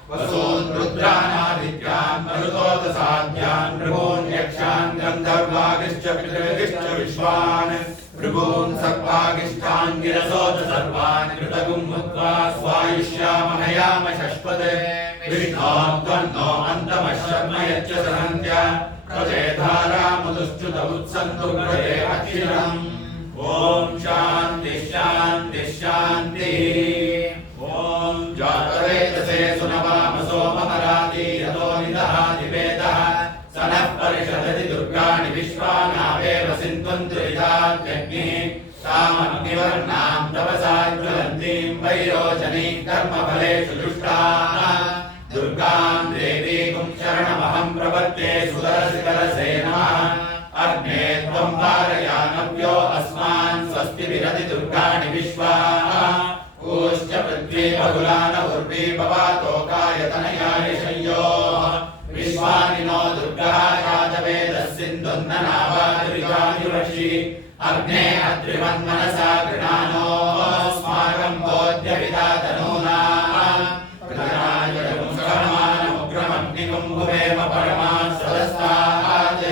वसून् रुद्रानादित्यान् मरुतोदसाध्यान् भृगून् यक्षान् गन्धर्वागिश्च पितृगिश्च विश्वान् भृगून् सर्वागिष्ठान् गिरसोच सर्वान् कृतगुं मुक्त्वा स्वायुष्यामहयाम शश्वत् विष्णोत्वन्नो अन्तमशर्म यच्च सहन्त्य प्रजेधारामुदुश्च्युत उत्सन्तु गृहे अक्षिणम् ॐ शान्तिः शान्तिः शान्तिः ॐ जातवेदसे सुनवाम सोममराति यतो दुर्गां देवीं शरणमहं प्रपद्ये सुदर्शिकलसे नमः अग्ने त्वं वारयानव्यो अस्मान् स्वस्ति विरति दुर्गाणि विश्वा ऊश्च पृथ्वी बहुलान उर्वी भवातोकायतनयानि शय्योः विश्वानि नो दुर्गः यातवेदः सिन्धुन्ननावादुरितानि वृषि अग्ने अत्रिवन्मनसा गृणानोऽस्माकं बोध्यविदातनूनाम् प्रजनायमुग्रमग्निकुम्भुवेम परमान् सदस्तात्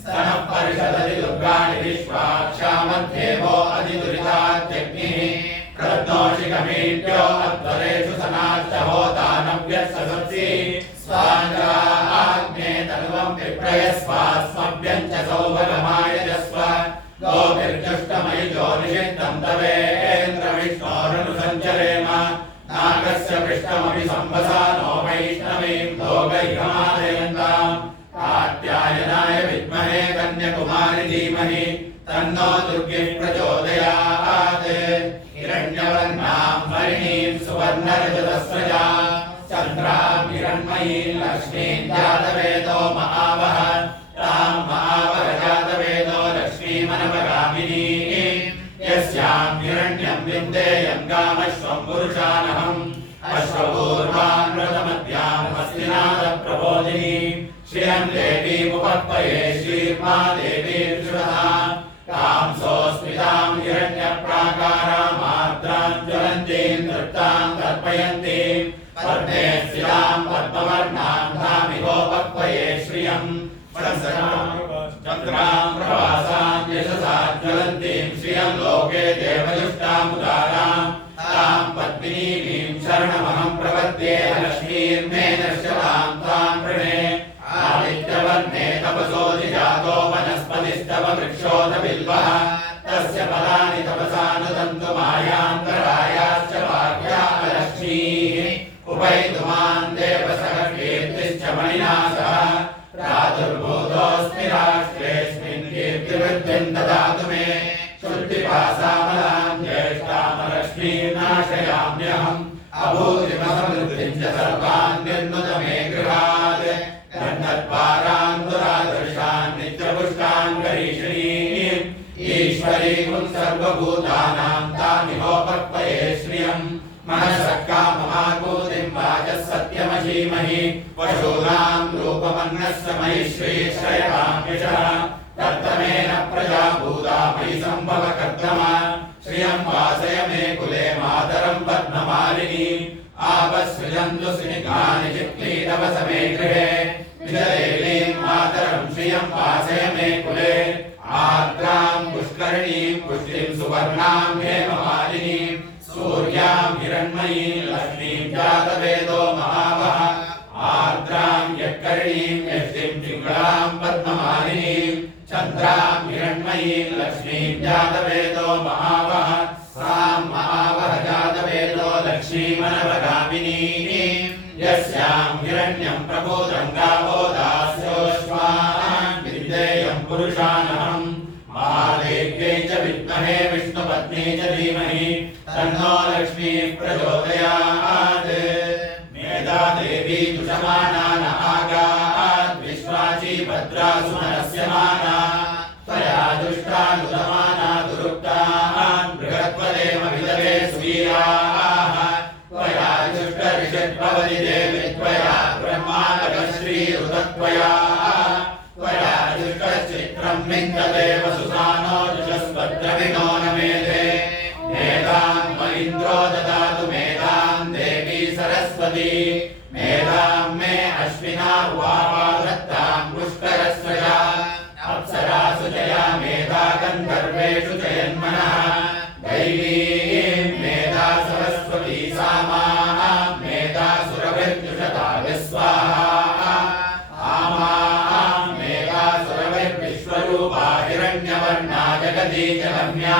स्तनः परिषदति दुर्गाणि विश्वाक्षामध्येवो अधिदुरितात्यग्निः प्रत्नोषिकमीड्यो अध्वरेषु सनाच्च होतानव्यत्ससत्सि स्वाङ्गाग्ने तनुवं विप्रयस्वास्मभ्यं च सौभगमायजस्व गोभिर्जुष्टमयिजो निषिद्धं तवेन्द्रविष्णोरनुसञ्चरेम नागस्य पृष्ठमपि सम्वसानो वैष्णवीं लोकैकमादयन्ताम् कात्यायनाय विद्महे कन्याकुमारि धीमहि तन्नो दुर्गिः प्रचोदयात् हिरण्यवर्णां हरिणीं सुवर्णरजतस्रजा चन्द्रां हिरण्मयीं लक्ष्मीं जातवेदो महावः तां महावः जातवेदो लक्ष्मीमनवगामिनीं यस्यां हिरण्यं विन्देयं गामश्वं पुरुषानहम् अश्वपूर्वां रथमध्यां हस्तिनादप्रबोधिनीं श्रियं देवीमुपक्वये श्रीर्मा देवीं श्रुतां तां सोऽस्मितां हिरण्यप्राकारामार्द्रां ज्वलन्तीं तृप्तां तर्पयन्तीं पद्मे स्थितां पद्मवर्णां धामिहोपक्वये श्रियं चन्द्रां प्रवासां यशसा ज्वलन्तीं श्रियं लोके देवयुष्टामुदारां तां पद्मिनीं शरणमहं प्रपद्ये लक्ष्मीर्मे नश्यतां तां वृणे आदित्यवर्णे तपसोऽधिजातो वनस्पतिस्तव वृक्षोऽधबिल्वः तस्य फलानि तपसा नुदन्तु मायान्तरायाश्च भाग्या लक्ष्मीः उपैतुमान् देवसः कीर्तिश्च मणिना सह प्रादुर्भूतोऽस्मि राष्ट्रेऽस्मिन् कीर्तिवृद्धिं ददातु मे शुद्धिपासामलां ज्येष्ठामलक्ष्मीं नाशयाम्यहम् अभूतिमसमृद्धिं च सर्वान् निर्नुत मे गृहात् गन्धद्वारान् दुरादर्शान् नित्यपुष्टान् गरीषणीम् ईश्वरीं सर्वभूतानां तामिहोपक्वये श्रियम् मनसः काममाकूतिं वाचः सत्यमशीमहि पशूनां रूपमन्नस्य मयि श्रीश्रयकाम्यशः कर्तमेन प्रजा भूता मयि सम्भव कर्तमा श्रियं वासय मे कुले मातरं पद्ममालिनीम् आपसृजन्तु सिनिकानि चिक्लीडवस मे गृहे विजलेलीं मातरं श्रियं वासय मे कुले आर्द्रां पुष्करिणीं पुष्टिं सुवर्णां हेममालिनीं सूर्यां हिरण्मयीं लक्ष्मीं जातवेदो महावः आर्द्रां यत्करिणीं यष्टिं पिङ्गलां पद्ममालिनीं चन्द्रां हिरण्मयीं लक्ष्मीं जातवेदो महावः सां महावः जातवेदो लक्ष्मीमनवगामिनीं यस्यां हिरण्यं प्रबोधं गावो दास्योऽश्वान् विन्देयं पुरुषानहम् महादेव्यै च विद्महे विष्णुपत्नी च धीमहि तन्नो लक्ष्मीः प्रचोदयात् मेधा देवी दुषमाना न आगात् विश्वाची भद्रासु मनस्यमाना त्वया दुष्टानुदमाना दुरुक्तान् बृहत्वदेव विदवे सुवीराः त्वया दुष्टरिषद्भवति देवि त्वया ब्रह्माण्डश्रीरुतत्वया त्वया दुष्टश्चित्रं विन्ददेव सुसानो जुषस्वद्रविणो न मेधे मेधां महीन्द्रो ददातु मेधां देवी सरस्वती मेधां मे अश्विना वादत्तां पुष्करस्वया अप्सरासु जया मेधा गन्धर्वेषु जयन्मनः दैवीं मेधा सरस्वती सामा मेधा सुरभिर्जुषता विस्वाहा आमां मेधा सुरभिर्विश्वरूपा हिरण्यवर्णा जगदीशगम्या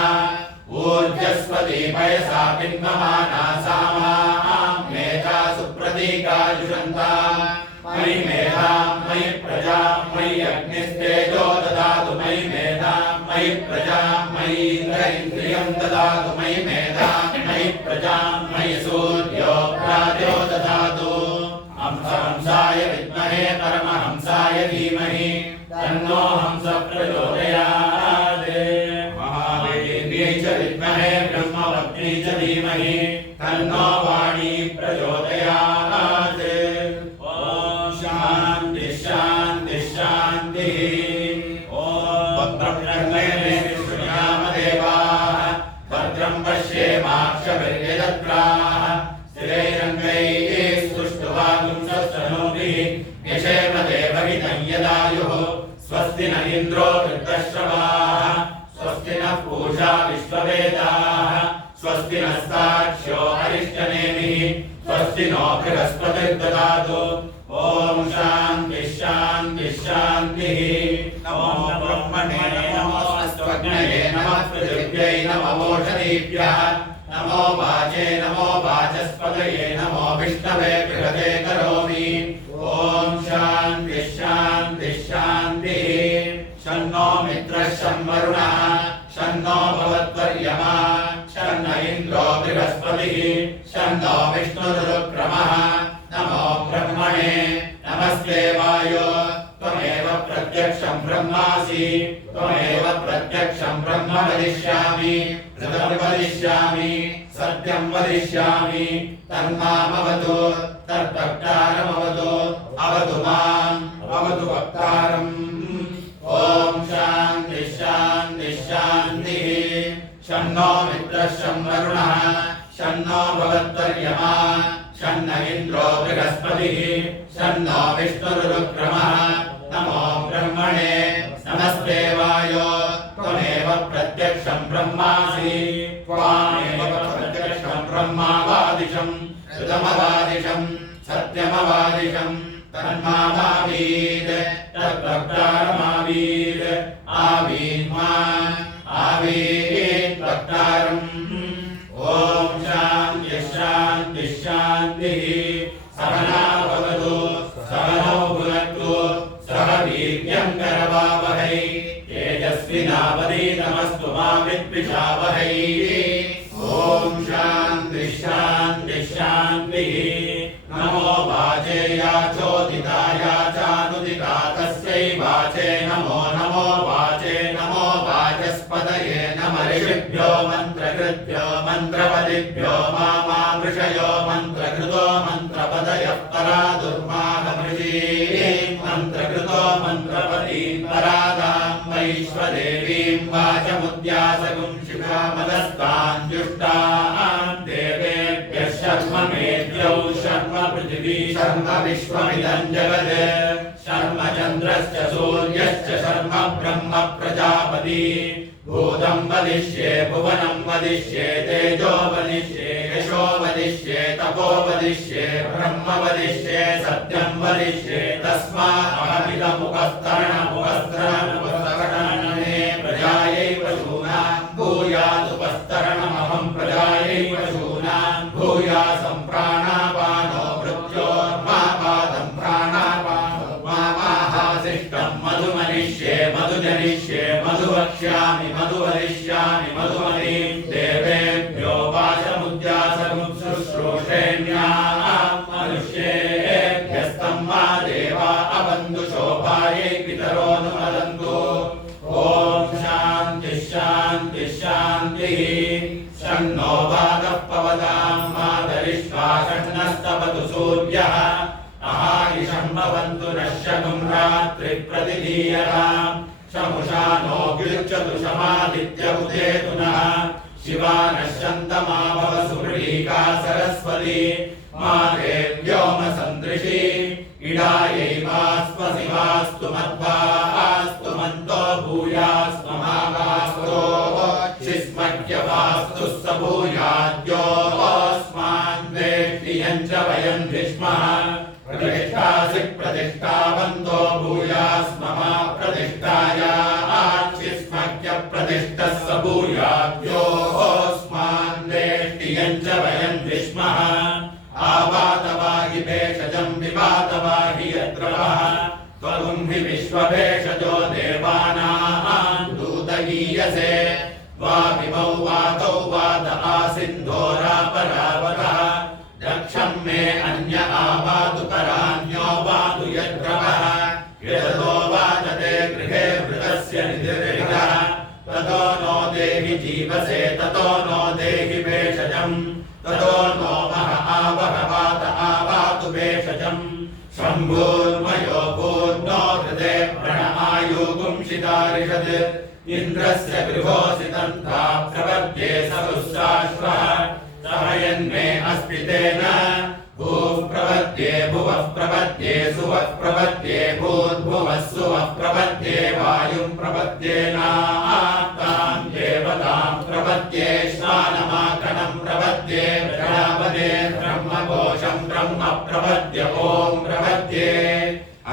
ऊर्जस्वती पयसा बिम्बमाना सामां मेधा सुप्रतीकाजुषन्ता मयि मेधां मयि प्रजां मयि अग्निस्तेजो ददातु मयि मेधां मयि प्रजां मयि इन्द्रियं ददातु मयि मेधां मयि प्रजां मयि सूर्यो प्राजो ददातु परमहंसाय धीमहि तन्नो हंसः प्रचोदयात् महावीर्यै च विद्महे ब्रह्मवत्यै च धीमहि तन्नो वाणी प्रचोदयात् ॐ शान्ति शान्ति शान्तिः ॐ भद्रं पश्येमाक्षभिर्यजत्राः स्थिरैरङ्गैः स्तुष्ट्वागुंसस्तनूभिः यशेम देवहितं यदायुः स्वस्ति न इन्द्रो वृद्धश्रवाः स्वस्ति नः पूषा विश्ववेदाः स्वस्ति नस्ताक्ष्यो अरिष्टनेमिः स्वस्ति नो बृहस्पतिर्ददातु ॐ शान्ति शान्ति शान्तिः नमो ब्रह्मणे नमो अस्त्वग्नये नमः पृथिव्यै नमो ओषधीभ्यः नमो वाचे नमो वाचस्पतये नमो विष्णवे बृहते करोमि ॐ शान्ति शान्ति शान्तिः शन्नो मित्रः शं वरुणः शन्नो भवत्वर्यमा शन्न इन्द्रो बृहस्पतिः शन्नो विष्णुरुक्रमः नमो ब्रह्मणे नमस्ते वायो त्वमेव प्रत्यक्षं ब्रह्मासि त्वमेव प्रत्यक्षं ब्रह्म वदिष्यामि ऋतं वदिष्यामि सत्यं वदिष्यामि तन्मामवतु तद्भक्तारमवतु अवतु माम् अवतु भक्तारम् ॐ शान्ति शान्ति शान्तिः शन्नो मित्रः शं वरुणः शन्नो भवत्वर्यमा शन्न इन्द्रो बृहस्पतिः शन्नो विष्णुरुक्रमः नमो ब्रह्मणे नमस्ते वायो त्वमेव प्रत्यक्षं ब्रह्मासि त्वामेव प्रत्यक्षं ब्रह्मावादिशं ऋतमवादिशं सत्यमवादिशं तन्मावीत् तद्भक्तारमावीत् आवीन्मा आवीत् भक्तारम् ॐ शान्ति शान्ति शान्तिः सहना भवतु सहनौ भुनक्तु सह वीर्यं करवावहै तेजस्विनावधीतमस्तु मा विद्विषावहै ॐ शान्ति शान्ति शान्तिः नमो वाचे याचोदिताय चानुदिता तस्यै वाचे नमो नमो वाचे नमो वाचस्पतये नमः ऋषिभ्यो मन्त्रकृभ्यो मन्त्रपदिभ्यो मामामृषयो मन्त्रकृतो मन्त्रपदयः परा दुर्माहमृषीं मन्त्रकृतो मन्त्रपदीं परादां वैश्वदेवीं वाचमुद्यासगुं शिखामदस्ताञ्जुष्टां देवेभ्यः शर्म मेद्यौ शर्म पृथिवी शर्म विश्वमिदं जगत् शर्म चन्द्रश्च सूर्यश्च शर्म ब्रह्म प्रजापति भूतं वदिष्ये भुवनं वदिष्ये तेजो वदिष्ये यशो वदिष्ये तपो वदिष्ये ब्रह्म वदिष्ये सत्यं वदिष्ये तस्मादमिदमुपस्तरणमुपस्तरणमुपस्तरणमे प्रजायै पशूनां भूयादुपस्तरणमहं प्रजायै पशूनां भूयासं प्राणापानो मृत्योर्मापादं प्राणापानो मामाहासिष्टं मधुमनिष्ये मधुजनिष्ये मधुवक्ष्यामि मधुवदिष्यामि मधुमतीं देवेभ्यो वाचमुद्यासगुं शुश्रूषेण्यां मनुष्येभ्यस्तं मा देवा अवन्तु शोभायै पितरोऽनुमदन्तु ॐ शान्ति शान्ति शान्तिः शन्नो वागः पवतां मातरिष्वा षण्णस्तवतु सूर्यः अहानिशं भवन्तु नश्यतुं रात्रिप्रतिदीयताम् शमुषा नो गृह्यतु शमादित्य उदेतु नः शिवा नश्यन्तमाभव सुवृढीका सरस्वती मा देव्योम सन्दृशी इडायै वास्मसि वास्तु मध्वास्तु मन्तो भूयास्ममावास्तो शिस्मज्ञवास्तु स भूयाद्योऽस्मान् वेष्टि यञ्च वयं धिष्मः प्रतिष्ठासि प्रतिष्ठावन्तो भूयास्ममा प्रतिष्ठायाच्छिस्मज्ञ प्रतिष्ठः स भूयाद्योऽस्मान् वेष्टि यञ्च वयं धिष्मः आवातवाहि भेषजं विवातवाहि यत्र वः त्वं हि विश्वभेषजो देवानां दूतगीयसे वापिमौ वातौ वात आसिन्धोरापरावतः दक्षं मे अन्य आवातु परान्यो वातु यद्रवः जीवसे ततो नो देहि भेषजम् ततो नो मह आवह वात आवातु भेषजम् शम्भूर्मयो पूर्णो हृदे प्रण आयुगुंशितारिषद् इन्द्रस्य गृहोऽसि तन्त्वा प्रपद्ये सरुस्राश्वः सहयन्मे अस्मितेन भूः प्रपद्ये भुवः प्रपद्ये सुवः प्रपद्ये भूर्भुवः सुवः प्रपद्ये वायुं प्रपद्ये नात्तां देवतां प्रपद्ये स्नानमाकणं प्रपद्ये प्रजापते ब्रह्मकोशं ब्रह्म प्रपद्य ॐ प्रपद्ये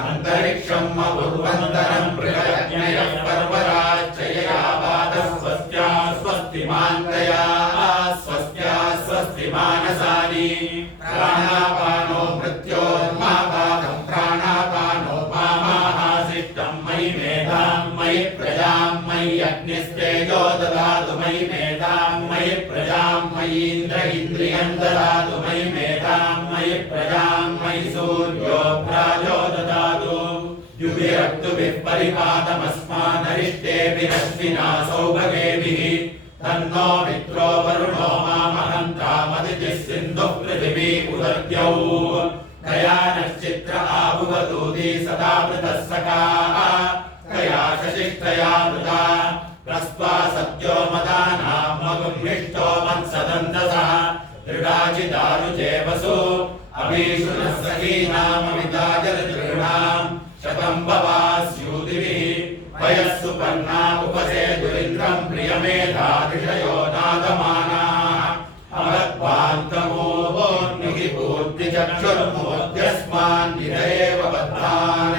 अन्तरिक्षं अपूर्वन्तरं बृहज्ञयः पर्वराश्चयया वातः स्वस्त्या स्वस्तिमान्तया स्वस्त्या स्वस्तिमानसानि प्राणापानो मृत्योर्मापादं प्राणापानो मामाहासिष्टं मयि मेधां मयि प्रजां मयि अग्निस्तेजो ददातु मयि मेधां मयि प्रजां मयीन्द्र इन्द्रियं ददातु मयि मेधां मयि प्रजां मयि सूर्यो प्राजो ददातु युभिरक्तुभिः परिपातमस्मानरिष्टेभिरश्विना सौभगेभिः तन्नो मित्रो वरुणो मामहन्तामदितिः सिन्धुः पृथिवी उदद्यौ कया नश्चित्र आभुवदूती सदा मृतः सखाः कया शशिष्टया मृता प्रस्वा सत्यो मदानां मगुम्हिष्टो मत्सदन्तसः दृढाचिदारुजे वसु अभीषु नः सखीनाममिताजलदृढाम् शतं भवास्यूतिभिः वयः सुपर्णा उपसेदुरिन्द्रं प्रियमेधातिशयो नादमानाः अवत्वान्तमोऽग्निः पूर्तिचक्षुर्मोद्यस्मान्निरयेव बद्धान्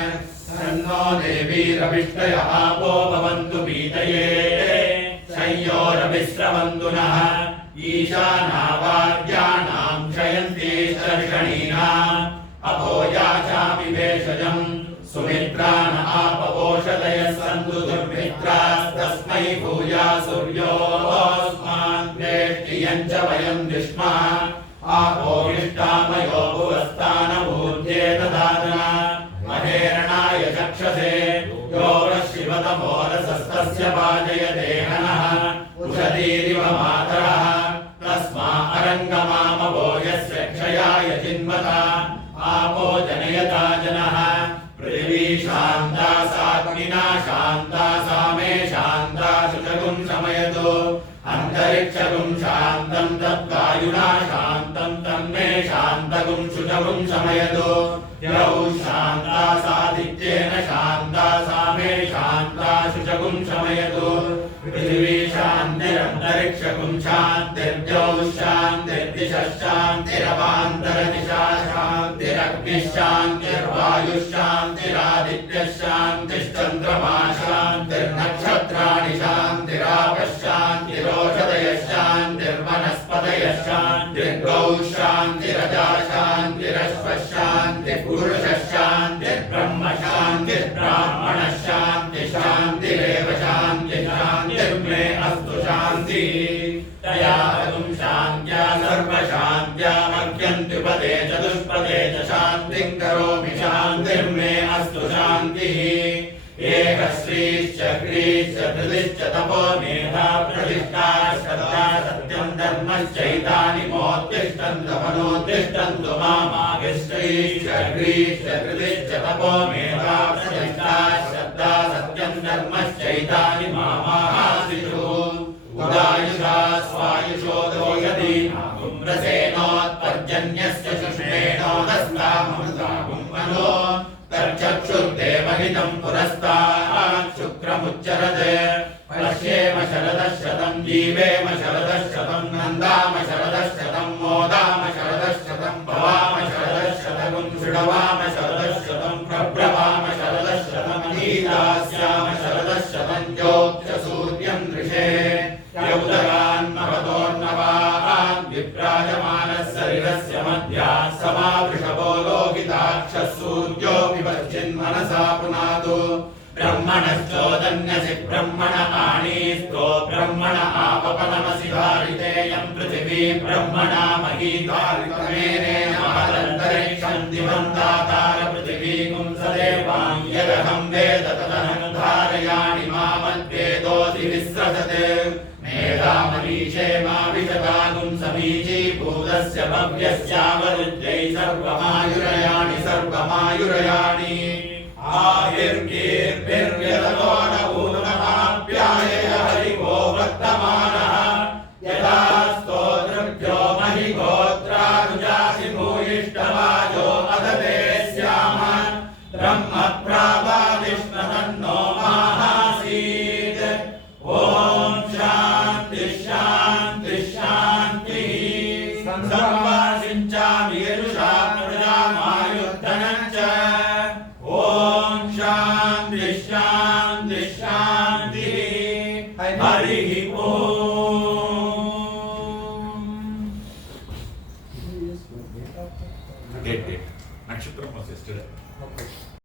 सन्नो देवीरविष्टयः आपो भवन्तु पीतये संयोरविश्रवन्तु नः ईशानावार्याणां क्षयन्ति शर्षणीनाम् अभो याचामि भेषजम् सुमित्रान आपवोषधयः सन्तु दुर्मित्रास्तस्मै भूया सूर्योऽस्मान् वेष्टियं च वयं विष्मः आपो इष्टामयो भुवस्तानभूत्ये ददातना महेरणाय चक्षसे यो वः शिवतमोरसस्तस्य पाजयते हनः उषतीरिव मातरः तस्मा अरङ्गमामवो यस्य क्षयाय चिन्वता आपो जनयता जनः पृथिवी शान्ता साग्निना शान्ता सा मे शान्ता शुचगुं शमयतु अन्तरिक्षगुं शान्तं तद्वायुना शान्तं तन्मे शान्तगुं शुचगुं शमयतु द्यौ शान्ता सादित्येन शान्ता सा मे शान्ता शुचगुं शमयतु पृथिवी शान्तिरन्तरिक्षगुं शान्तिर्द्यौ शान्तिर्दिशः शान्तिरवान्तरदिशा शान्तिरग्निः शान्तिर्वायुः शान्तिरादित्यः शान्तिश्चन्द्रमा शान्तिर्नक्षत्राणि शान्तिरापः शान्तिरोषधयः शान्तिर्वनस्पतयः शान्तिर्गौः शान्तिरजा शान्तिरश्वः शान्तिः पुरुषः शान्तिर्ब्रह्म शान्तिर्ब्राह्मणः शान्तिः शान्तिरेव शान्तिः शान्तिर्मे अस्तु शान्तिः तया अगुं शान्त्या सर्वशान्त्यामर्घ्यन्त्युपदे चतुष्पदे च शान्तिं करोमि शान्तिर्मे अस्तु शान्तिः एकः श्रीश्च क्रीश्च धृतिश्च तपो मेधा प्रतिष्ठा श्रद्धा सत्यं धर्मश्चैतानि मोत्तिष्ठन्तु मनोत्तिष्ठन्तु मामागश्रीश्च क्रीश्च धृतिश्च तपो मेधा प्रतिष्ठा श्रद्धा सत्यं धर्मश्चैतानि मामाहासिषु उदायुषा स्वायुषो दोषदीना कुम्भसेनोत्पर्जन्यस्य शुष्मेणो हस्तामृतागुं मनो तच्चक्षुर्देवहितं पुरस्तात् शुक्रमुच्चरत् पश्येम शरदः शतं जीवेम शरदः शतं नन्दाम शरदः शतं मोदाम शरदः शतं भवाम शरदः शतगुं शृणवाम शरदः शतं प्रभ्रवाम शरदः शतमनीदास्याम शरदः शतं ज्योत्स्य सूर्यं दृशे यौदरान् महतोर्नवान् विभ्राजमानः शरीरस्य मध्यात् समावृषभो लोकिताक्षः सूर्यो विपश्चिन्मनसा पुनातु ब्रह्मणश्चोदन्यसि ब्रह्मण आनीस्तो ब्रह्मण आपपनमसि धारितेयं पृथिवी ब्रह्मणा महीधारितमेनेन महदन्तरिक्षं दिवं दातार पृथिवीं सदेवां यदहं वेद तदहं धारयामि मामद्वेदोऽसि विस्रजते यदा मनीषे माविशतागुं समीची भूतस्य भव्यस्यावरुद्ध्यै सर्वमायुरयाणि सर्वमायुरयाणि आयुर्गीर्भिर्यदतो न ऊनमाप्यायय हरिवो वर्तमानः यदा स्तोत्रभ्यो महिगोत्रानुजासि भूयिष्ठवाजो अदते स्याम ब्रह्म प्रावादिष्णतन्नो माहासीत् ॐ शान्ति शान्ति शान्तिः संवासिञ्चामि यजुषा प्रजामायुद्धनं च ॐ शान्ति शान्ति शान्तिः हरिः ॐ नक्षत्रं was yesterday.